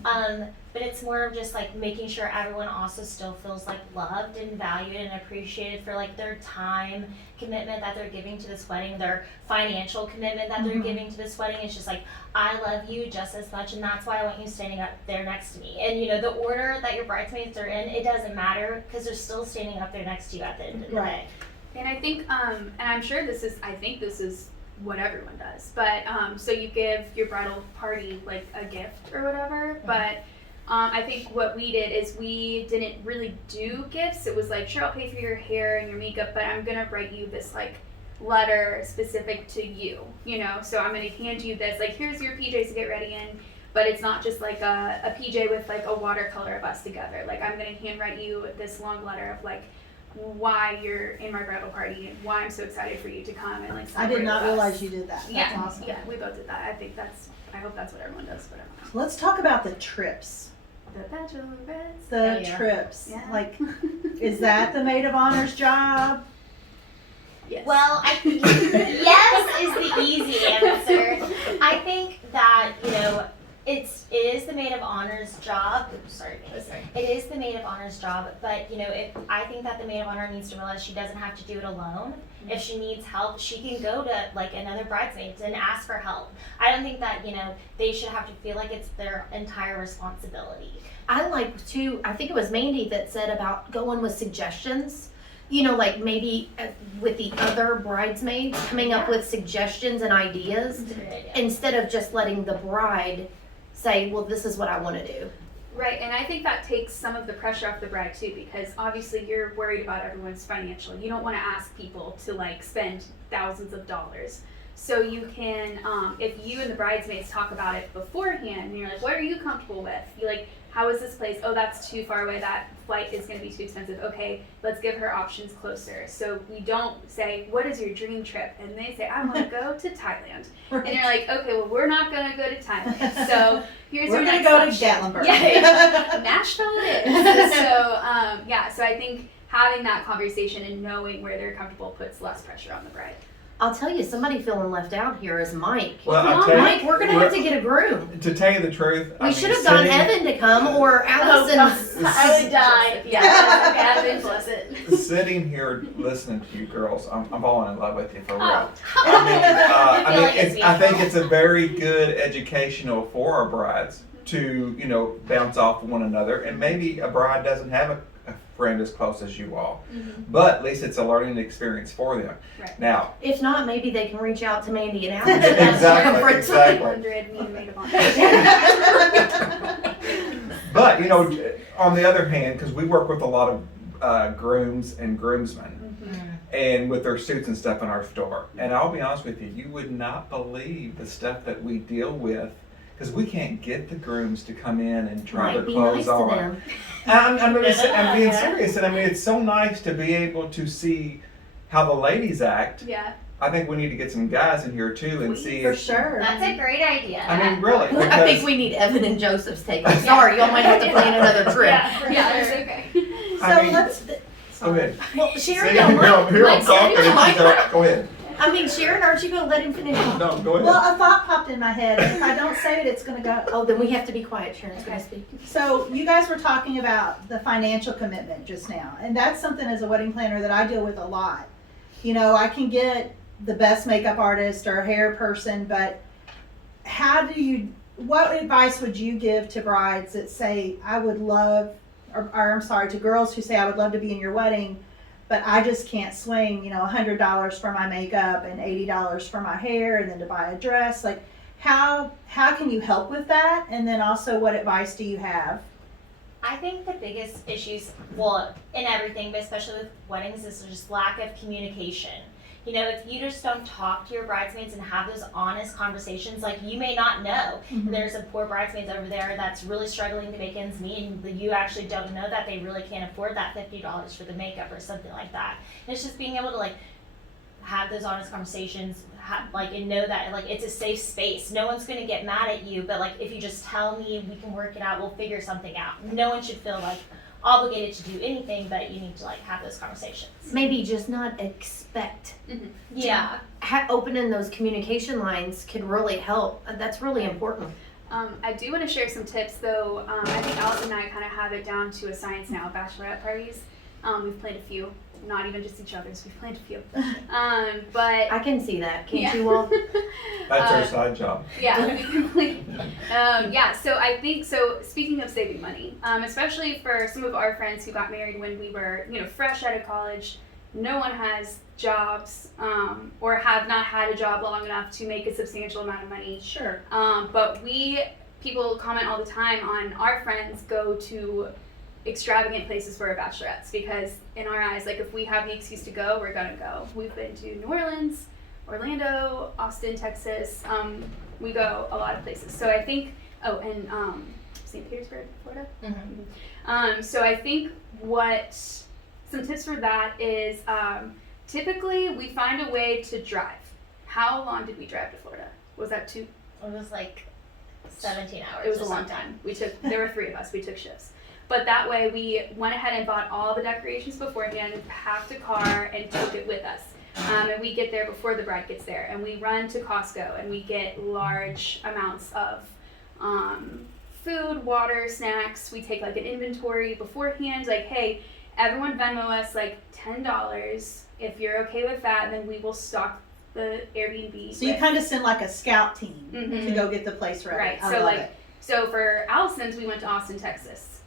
Mhm. But it's more of just like making sure everyone also still feels like loved and valued and appreciated for like their time commitment that they're giving to this wedding, their financial commitment that they're Mhm. giving to this wedding. It's just like, I love you just as much, and that's why I want you standing up there next to me. And the order that your bridesmaids are in, it doesn't matter because they're still standing up there next to you at the end of the Right. day. And I think, and I'm sure this is what everyone does. But so you give your bridal party like a gift or whatever. But I think what we did is we didn't really do gifts. It was like, sure, I'll pay for your hair and your makeup, but I'm gonna write you this like letter specific to you. So I'm gonna hand you this, like, here's your PJs to get ready in. But it's not just like a PJ with like a watercolor of us together. Like, I'm gonna handwrite you this long letter of like why you're in my bridal party and why I'm so excited for you to come and like I did celebrate not with us. realize you did that. That's Yeah, awesome. yeah, we both did that. I hope that's what everyone does, but I don't know. Let's talk about the trips. The bachelorettes. The Oh, yeah. trips. Yeah. Like, is that the maid of honor's job? Yes. Well, I think yes is the easy answer. I think that it is the maid of honor's job. Oops, sorry, guys. It is the maid of honor's job, but I think that the maid of honor needs to realize she doesn't have to do it alone. If she needs help, she can go to like another bridesmaid and ask for help. I don't think that they should have to feel like it's their entire responsibility. I like too, I think it was Mandy that said about going with suggestions. Like maybe with the other bridesmaids coming up with suggestions and ideas That's a great idea. instead of just letting the bride say, well, this is what I want to do. Right, and I think that takes some of the pressure off the bride too, because obviously you're worried about everyone's financial. You don't want to ask people to like spend thousands of dollars. So you can, if you and the bridesmaids talk about it beforehand, and you're like, what are you comfortable with? You're like, how is this place? Oh, that's too far away. That flight is going to be too expensive. Okay, let's give her options closer. So we don't say, what is your dream trip? And they say, I want to go to Thailand. And you're like, okay, well, we're not going to go to Thailand. So here's We're your going next to go to option. Gatlinburg. Yeah, Nashville it is. So I think having that conversation and knowing where they're comfortable puts less pressure on the bride. I'll tell you, somebody feeling left out here is Mike. Well, Come I'll on, tell you, Mike, we're going to have to get a groom. to tell you the truth, We should have gotten Evan to come or Allison. I would die. Yeah, Evan, bless it. Sitting here listening to you girls, I'm falling in love with you for real. Oh. I feel like it's I think mutual. it's a very good educational for our brides to bounce off one another, and maybe a bride doesn't have a friend as close as you all, but at least it's a learning experience for them. Right. Now, If not, maybe they can reach out to Mandy and Allison. exactly. 100 me maid of honor. But on the other hand, because we work with a lot of grooms and groomsmen, and with their suits and stuff in our store. And I'll be honest with you, you would not believe the stuff that we deal with, because we can't get the grooms to come in and try Might their be clothes nice to on. them. I'm being serious, and I mean, it's so nice to be able to see how the ladies act. Yeah. I think we need to get some guys in here too and see For if, sure. That's a great idea. I mean, really, Well, I think because we need Evan and Joseph's take. I'm sorry, y'all might have to plan another trip. Yeah, For yeah, sure. it's okay. So I mean- let's. go ahead. Well, Sharon, See, y'all here might. I'm might- talking. might- Go ahead. I mean, Sharon, aren't you going to let him finish? No, go ahead. Well, a thought popped in my head. If I don't say it, it's going to go. Oh, then we have to be quiet. Sharon's going to speak. So you guys were talking about the financial commitment just now, and that's something as a wedding planner that I deal with a lot. You know, I can get the best makeup artist or hair person, but what advice would you give to brides that say, I would love, or I'm sorry, to girls who say, I would love to be in your wedding, but I just can't swing, $100 for my makeup and $80 for my hair and then to buy a dress. Like, how can you help with that? And then also, what advice do you have? I think the biggest issues, well, in everything, but especially with weddings, is just lack of communication. You know, if you just don't talk to your bridesmaids and have those honest conversations, like you may not know there's a poor bridesmaid over there that's really struggling to make ends meet, and you actually don't know that they really can't afford that $50 for the makeup or something like that. And it's just being able to like have those honest conversations, and know that like it's a safe space. No one's gonna get mad at you, but like if you just tell me, we can work it out. We'll figure something out. No one should feel like obligated to do anything, but you need to like have those conversations. Maybe just not expect. Yeah. Opening those communication lines could really help. That's really important. I do want to share some tips though. I think Alison and I kind of have it down to a science now, bachelorette parties. We've planned a few, not even just each other's, we've planned a few. But I can see that. Can't Yeah. you all? That's our side job. yeah, we complete. So I think speaking of saving money, especially for some of our friends who got married when we were, fresh out of college, no one has jobs or have not had a job long enough to make a substantial amount of money. Sure. But people comment all the time on our friends go to extravagant places for our bachelorettes because in our eyes, like if we have the excuse to go, we're gonna go. We've been to New Orleans, Orlando, Austin, Texas. We go a lot of places. So I think, and St. Petersburg, Florida. So I think some tips for that is typically we find a way to drive. How long did we drive to Florida? Was that 2? It was like 17 hours. It was or a long something. time. There were 3 of us. We took shifts. But that way we went ahead and bought all the decorations beforehand, packed a car, and took it with us. And we get there before the bride gets there. And we run to Costco and we get large amounts of food, water, snacks. We take like an inventory beforehand, like, hey, everyone Venmo us like $10 if you're okay with that, and then we will stock the Airbnb. So you kind of send like a scout team Mhm. to go get the place ready. Right. I So love like, it. so for Allison's, we went to Austin, Texas.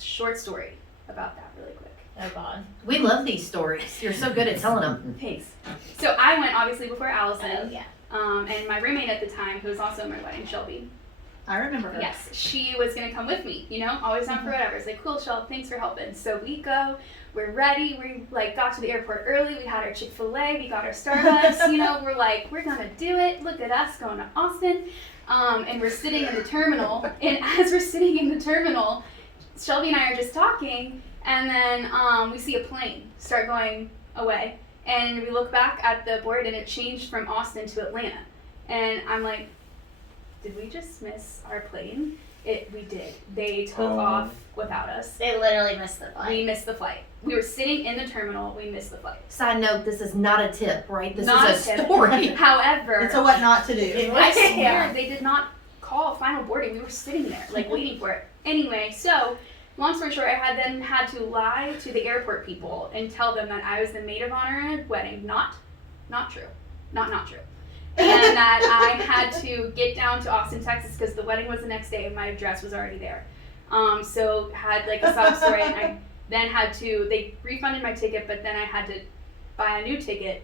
Short story about that, really quick. Oh God. We love these stories. You're so good at telling them. Thanks. So I went obviously before Oh Allison, yeah. and my roommate at the time, who was also at my wedding, Shelby. I remember her. Yes, she was gonna come with me. Always down for whatever. It's like, cool, Shelby, thanks for helping. So we go. We're ready. We got to the airport early. We had our Chick-fil-A. We got our Starbucks. We're like, we're gonna do it. Look at us going to Austin. And we're sitting in the terminal. And as we're sitting in the terminal, Shelby and I are just talking, and then we see a plane start going away, and we look back at the board, and it changed from Austin to Atlanta, and I'm like, did we just miss our plane? We did. They took off without us. They literally missed the flight. We missed the flight. We were sitting in the terminal. We missed the flight. Side note, this is not a tip, right? This Not is a a tip. story. However, It's a what not to do. I swear they did not call final boarding. We were sitting there, like waiting for it. Anyway, so long story short, I had to lie to the airport people and tell them that I was the maid of honor in a wedding. Not true. Not true. And that I had to get down to Austin, Texas, because the wedding was the next day and my address was already there. So had like a sub story, and I then they refunded my ticket, but then I had to buy a new ticket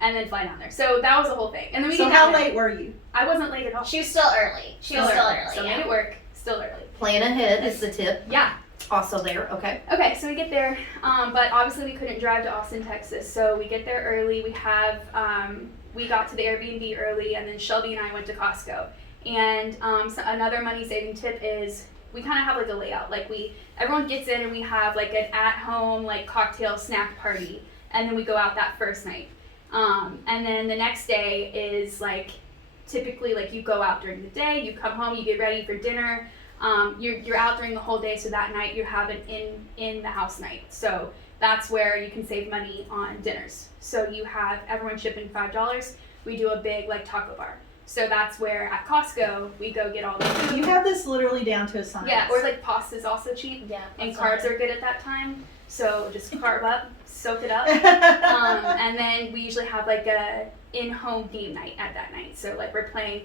and then fly down there. So that was the whole thing. And then we So get how down there. late were you? I wasn't late at all. She was still early. She was still early. So Yeah. made it work. Still early. Plan ahead is the tip. Yeah. Also there, okay. Okay, so we get there, but obviously we couldn't drive to Austin, Texas, so we get there early. We got to the Airbnb early, and then Shelby and I went to Costco. And so another money-saving tip is we kind of have like a layout. Like everyone gets in and we have like an at-home like cocktail snack party, and then we go out that first night. And then the next day is like typically like you go out during the day, you come home, you get ready for dinner. You're out during the whole day, so that night you have an in the house night. So that's where you can save money on dinners. So you have everyone chipping $5. We do a big like taco bar. So that's where at Costco we go get all the food. You have this literally down to a science. Yeah, or like pasta's also cheap. Yeah. And that's carbs fine. are good at that time. So just carb up, soak it up. And then we usually have like a in-home game night at that night. So like we're playing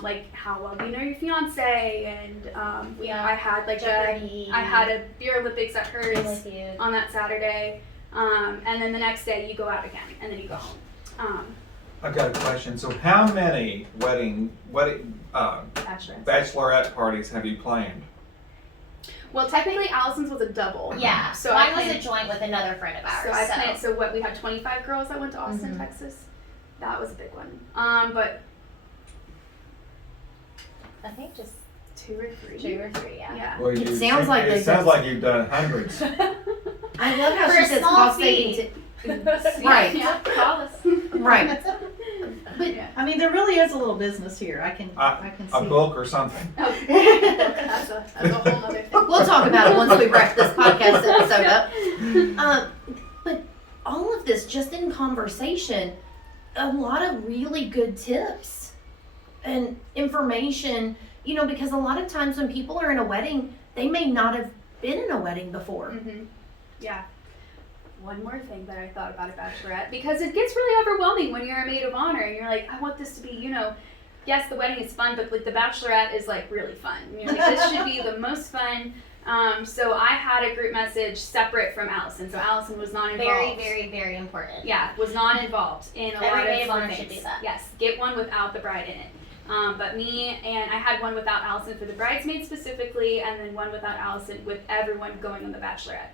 like How Well Do You Know Your Fiance, and I had like Jeopardy. I had a beer Olympics at hers I'm with you. on that Saturday. And then the next day you go out again, and then you go home. I've got a question. So how many wedding Bachelorette. bachelorette parties have you planned? Well, technically Allison's was a double. Yeah. So Mine I was a planned- joint with another friend of ours. So I planned. So what we had 25 girls that went to Austin, Mhm. Texas. That was a big one. But I think just 2 or 3. 2 or 3. Yeah. Yeah. Well, It sounds like it they've sounds done- like you've done hundreds. I love how For she a says small cost fee. saving. Right. Yeah. Call us. Right. Yeah. I mean, there really is a little business here. I can see. A book or something. Oh, that's a whole other thing. We'll talk about it once we wrap this podcast episode up. But all of this just in conversation, a lot of really good tips and information, you know, because a lot of times when people are in a wedding, they may not have been in a wedding before. Mm-hmm. Yeah. One more thing that I thought about a bachelorette, because it gets really overwhelming when you're a maid of honor and you're like, I want this to be, you know, yes, the wedding is fun, but like the bachelorette is like really fun. You're like, this should be the most fun. So I had a group message separate from Allison. So Allison was not involved. Very, very, very important. Yeah, was not involved in a Every lot maid of of honor things. should do that. Yes, get one without the bride in it. But me, and I had one without Allison for the bridesmaids specifically, and then one without Allison with everyone going on the bachelorette.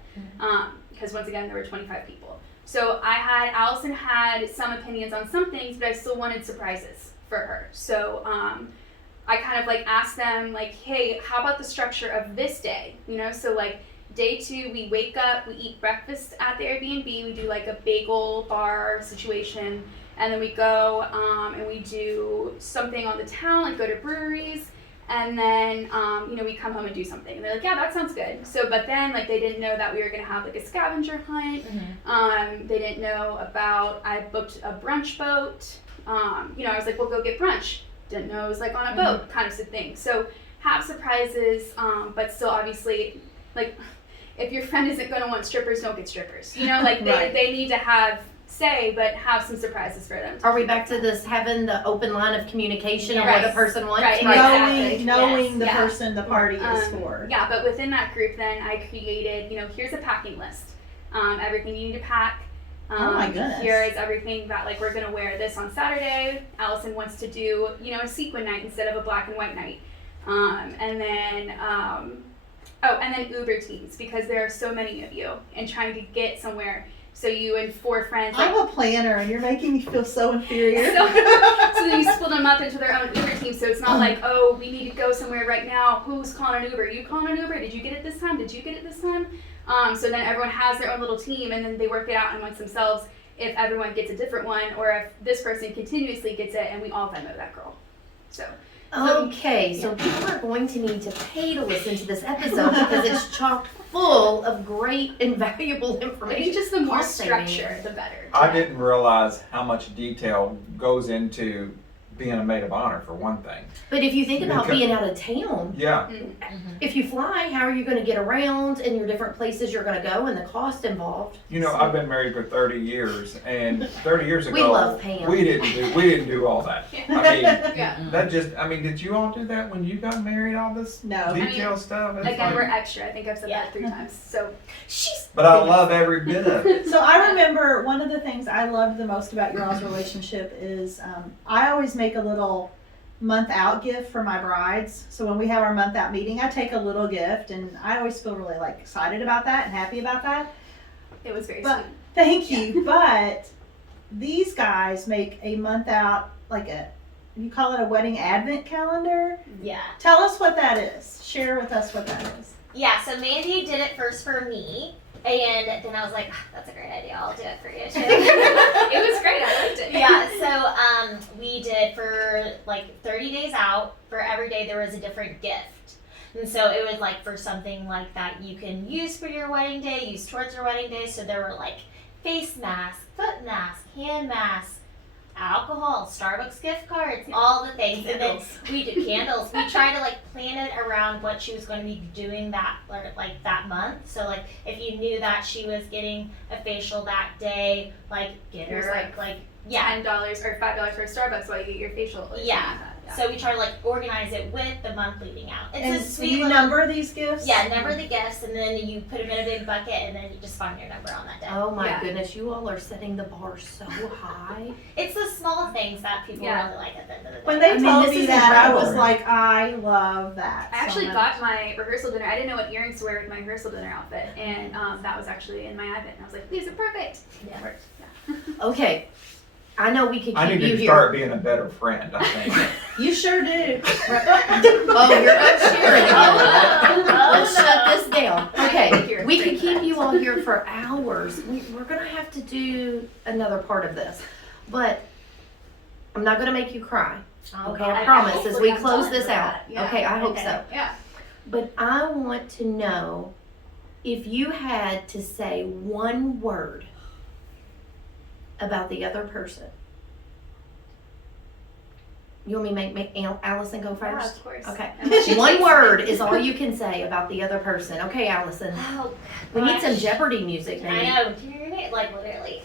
Because once again, there were 25 people. So Allison had some opinions on some things, but I still wanted surprises for her. So I kind of like asked them like, hey, how about the structure of this day? You know, so like day 2, we wake up, we eat breakfast at the Airbnb, we do like a bagel bar situation, and then we go and we do something on the town, like go to breweries, and then you know, we come home and do something. And they're like, yeah, that sounds good. So, but then like they didn't know that we were gonna have like a scavenger hunt. They didn't know about, I booked a brunch boat. You know, I was like, we'll go get brunch. Didn't know it was like on a boat kind of thing. So have surprises, but still obviously, like if your friend isn't gonna want strippers, don't get strippers. You know, like Right. they need to have say, but have some surprises for them. Are we back to this having the open line of communication of Yes. what a person wants? Right. knowing Exactly. the Yes. person the party is Um, for. Yeah, but within that group, then I created, you know, here's a packing list. Everything you need to pack. Oh my goodness. Here is everything that like we're gonna wear this on Saturday. Allison wants to do, you know, a sequin night instead of a black and white night. And then Uber teams, because there are so many of you and trying to get somewhere. So you and 4 friends. Like, I'm a planner, and you're making me feel so inferior. so then you split them up into their own Uber team. So it's not like, oh, we need to go somewhere right now. Who's calling an Uber? You calling an Uber? Did you get it this time? Did you get it this time? So then everyone has their own little team, and then they work it out amongst themselves if everyone gets a different one, or if this person continuously gets it, and we all Venmo that girl. So. Okay, so people are going to need to pay to listen to this episode because it's chock full of great and valuable I information. think just the more Cost saving. structure, the better. I didn't realize how much detail goes into being a maid of honor, for one thing. But if you think about Because- being out of town, Yeah, if you fly, how are you going to get around in your different places you're going to go and the cost involved? you know, I've been married for 30 years, and 30 years ago, We love Pam. we didn't do all that. I mean, Yeah. that just, I mean, did you all do that when you got married? All this No. detail stuff. It's Again, like- we're extra. I think I've said that 3 times. So. She's but I love every bit of it. So I remember one of the things I loved the most about your all's relationship is I always make a little month out gift for my brides. So when we have our month out meeting, I take a little gift, and I always feel really like excited about that and happy about that. It was very But sweet. thank you. But these guys make a month out, like you call it a wedding advent calendar. Yeah. Tell us what that is. Share with us what that is. Yeah, so Mandy did it first for me, and then I was like, that's a great idea, I'll do it for you too. It was great. I liked it. Yeah, so we did for like 30 days out. For every day there was a different gift. And so it was like for something like that you can use for your wedding day, use towards your wedding day. So there were like face masks, foot masks, hand masks, alcohol, Starbucks gift cards, all the things. Candles. And then we did candles. We tried to like plan it around what she was going to be doing that that month. So like if you knew that she was getting a facial that day, like get There's, her yeah. $10 or $5 for Starbucks while you get your facial. or something Yeah. like that. Yeah. So we try to like organize it with the month leading out. It's And a so sweet you little, number these gifts? yeah, number the gifts, and then you put them in a big bucket, and then you just find your number on that day. Oh my Yeah. goodness, you all are setting the bar so high. It's the small things that people Yeah. really like at the end of the day. When they I mean, told this me is that, I incredible. was like, I love that. I actually so got much. my rehearsal dinner. I didn't know what earrings to wear with my rehearsal dinner outfit, and that was actually in my advent. And I was like, these are perfect. Yeah. Worked. Yeah. Okay, I know we could I keep need you to here. start being a better friend, I think. You sure do. Oh, you're up, Sharon again. Let's shut this down. Okay, You're a we great could keep friend. you all here for hours. We're gonna have to do another part of this, but I'm not gonna make you cry. Oh, Okay, God. I promise. As hopefully we I'm close done this with out. that. Yeah. Okay, I hope Okay. so. Yeah. But I want to know if you had to say one word about the other person. You want me to make Allison go Yeah, first? of course. Okay. Unless she One takes word it. is all you can say about the other person. Okay, Allison. Oh, We need some gosh. Jeopardy music, I maybe. know, like literally.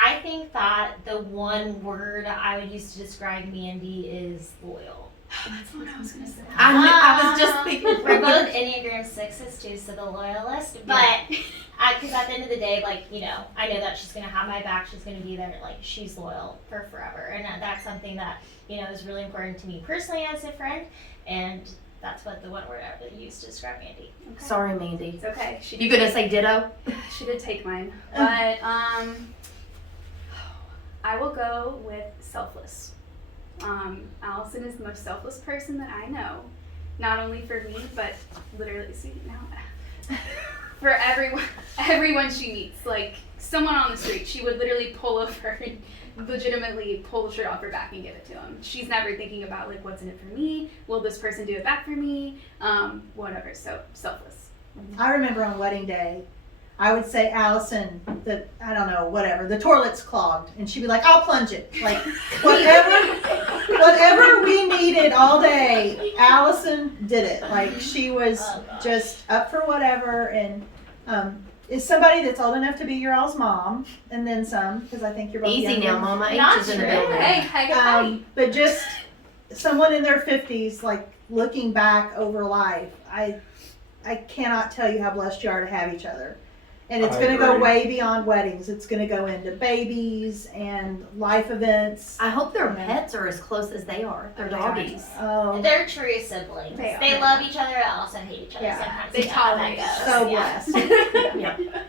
I think that the one word I would use to describe Mandy is loyal. That's what I was gonna say. I was just thinking. We're both Enneagram 6s too, so the loyalist. But because at the end of the day, like, you know, I know that she's gonna have my back. She's gonna be there. Like, she's loyal for forever, and that's something that, you know, is really important to me personally as a friend. And that's what the one word I would use to describe Mandy. Okay. Sorry, Mandy. It's okay. She You did gonna say ditto? She did take mine, but I will go with selfless. Allison is the most selfless person that I know, not only for me, but literally, see now, for everyone she meets. Like someone on the street, she would literally pull over and legitimately pull the shirt off her back and give it to him. She's never thinking about like what's in it for me. Will this person do it back for me? Whatever. So selfless. I remember on wedding day, I would say, Allison, I don't know, whatever, the toilet's clogged. And she'd be like, I'll plunge it. Like, whatever we needed all day, Allison did it. Like, she was Oh, gosh. just up for whatever. And is somebody that's old enough to be your all's mom, and then some, because I think you're both Easy younger. now, Mama H Not is in the true. building. Hey. But just someone in their 50s, like, looking back over life, I cannot tell you how blessed you are to have each other. And it's I going to go agree. way beyond weddings. It's going to go into babies and life events. I hope their pets are as close as they are. Their doggies. Oh, They're true siblings. They They are. love each other, but also hate each other Yeah. sometimes. They You know how that tolerate goes. each so Yeah. blessed.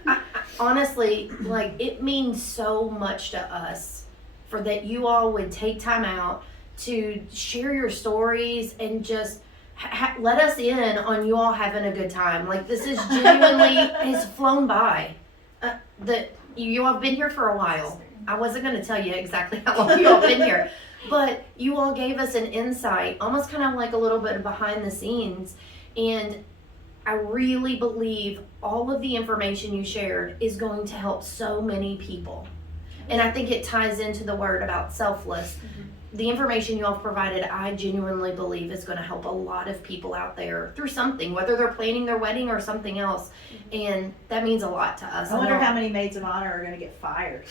Yeah. Honestly, like, it means so much to us for that you all would take time out to share your stories and just let us in on you all having a good time. Like, this is genuinely has flown by. That you all have been here for a while. I wasn't going to tell you exactly how long you all been here, but you all gave us an insight, almost kind of like a little bit of behind the scenes. And I really believe all of the information you shared is going to help so many people. And I think it ties into the word about selfless. The information you all have provided, I genuinely believe is going to help a lot of people out there through something, whether they're planning their wedding or something else. And that means a lot to us. I wonder how many maids of honor are going to get fired.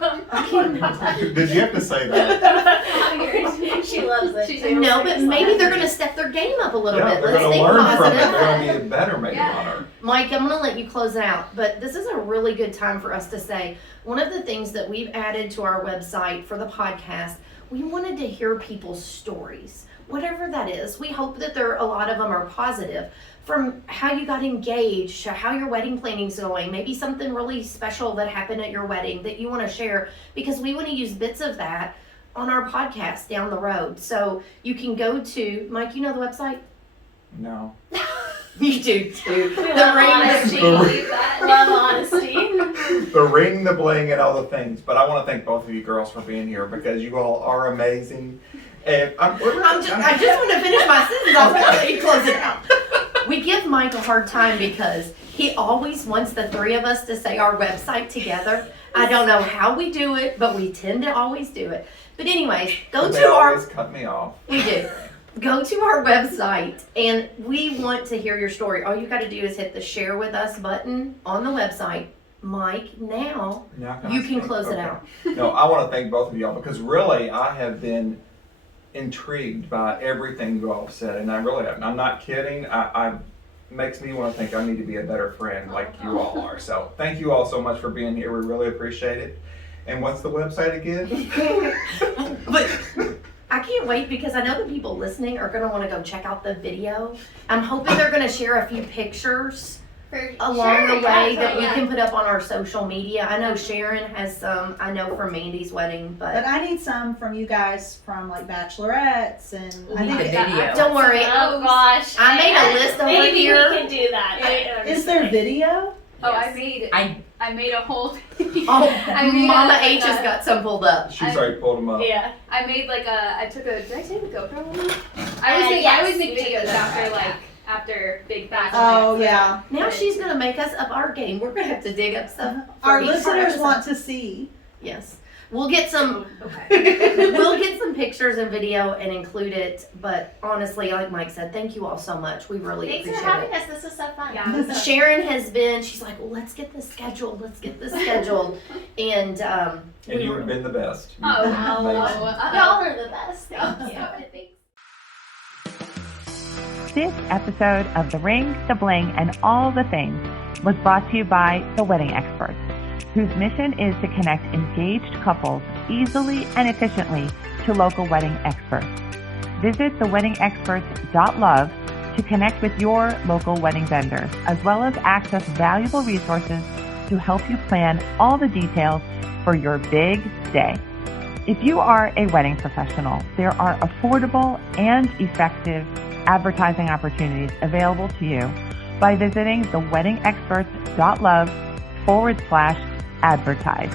Did you have to say that? She loves it. She's too. No, but maybe they're going to step their game up a little Yeah, bit. they're Let's going to think learn from it. positive. They're going to be a better Maid of Yeah. Honor. Mike, I'm going to let you close it out, but this is a really good time for us to say one of the things that we've added to our website for the podcast, we wanted to hear people's stories, whatever that is. We hope that a lot of them are positive, from how you got engaged to how your wedding planning's going, maybe something really special that happened at your wedding that you want to share, because we want to use bits of that on our podcast down the road. So you can go to, Mike, you know the website? No. You do too. We The love ring honesty. Love honesty. The ring, the bling, and all the things. But I want to thank both of you girls for being here because you all are amazing. And I just want to finish my sentence. I was going to let you close it out. We give Mike a hard time because he always wants the three of us to say our website together. I don't know how we do it, but we tend to always do it. But anyways, They always cut me off. We do. Go to our website, and we want to hear your story. All you got to do is hit the share with us button on the website. Mike, now you can close it out. No, I want to thank both of y'all because really I have been intrigued by everything you all have said, and I'm not kidding. I makes me want to think I need to be a better friend like you all are. So thank you all so much for being here. We really appreciate it. And what's the website again? But I can't wait because I know the people listening are going to want to go check out the video. I'm hoping they're going to share a few pictures along the way that we can put up on our social media. I know Sharon has some, I know from Mandy's wedding, But I need some from you guys from like bachelorettes and I need think a video. Don't worry. Oh gosh. I made a list over Maybe here. we can do that. is there video? Oh, Yes. I made a whole. Oh, I made Mama a- H has got some pulled up. She's already pulled them up. Yeah. I made like I took a. Did I say the GoPro one? Yes, I always make you videos did. after big things. Oh yeah. Now she's going to make us up our game. We're going to have to dig up stuff. for Our each listeners episode. want to see. Yes. We'll get some Okay. we'll get some pictures and video and include it, but honestly, like Mike said, thank you all so much. We really Thanks for appreciate having it. us. This was so fun. Yeah. Sharon has been, she's like, well, let's get this scheduled. And And you have been the best. You've Oh, been oh, amazing. Y'all are the best. Thank you. This episode of The Ring, The Bling, and All the Things was brought to you by The Wedding Experts, whose mission is to connect engaged couples easily and efficiently to local wedding experts. Visit theweddingexperts.love to connect with your local wedding vendors, as well as access valuable resources to help you plan all the details for your big day. If you are a wedding professional, there are affordable and effective advertising opportunities available to you by visiting theweddingexperts.love/advertise.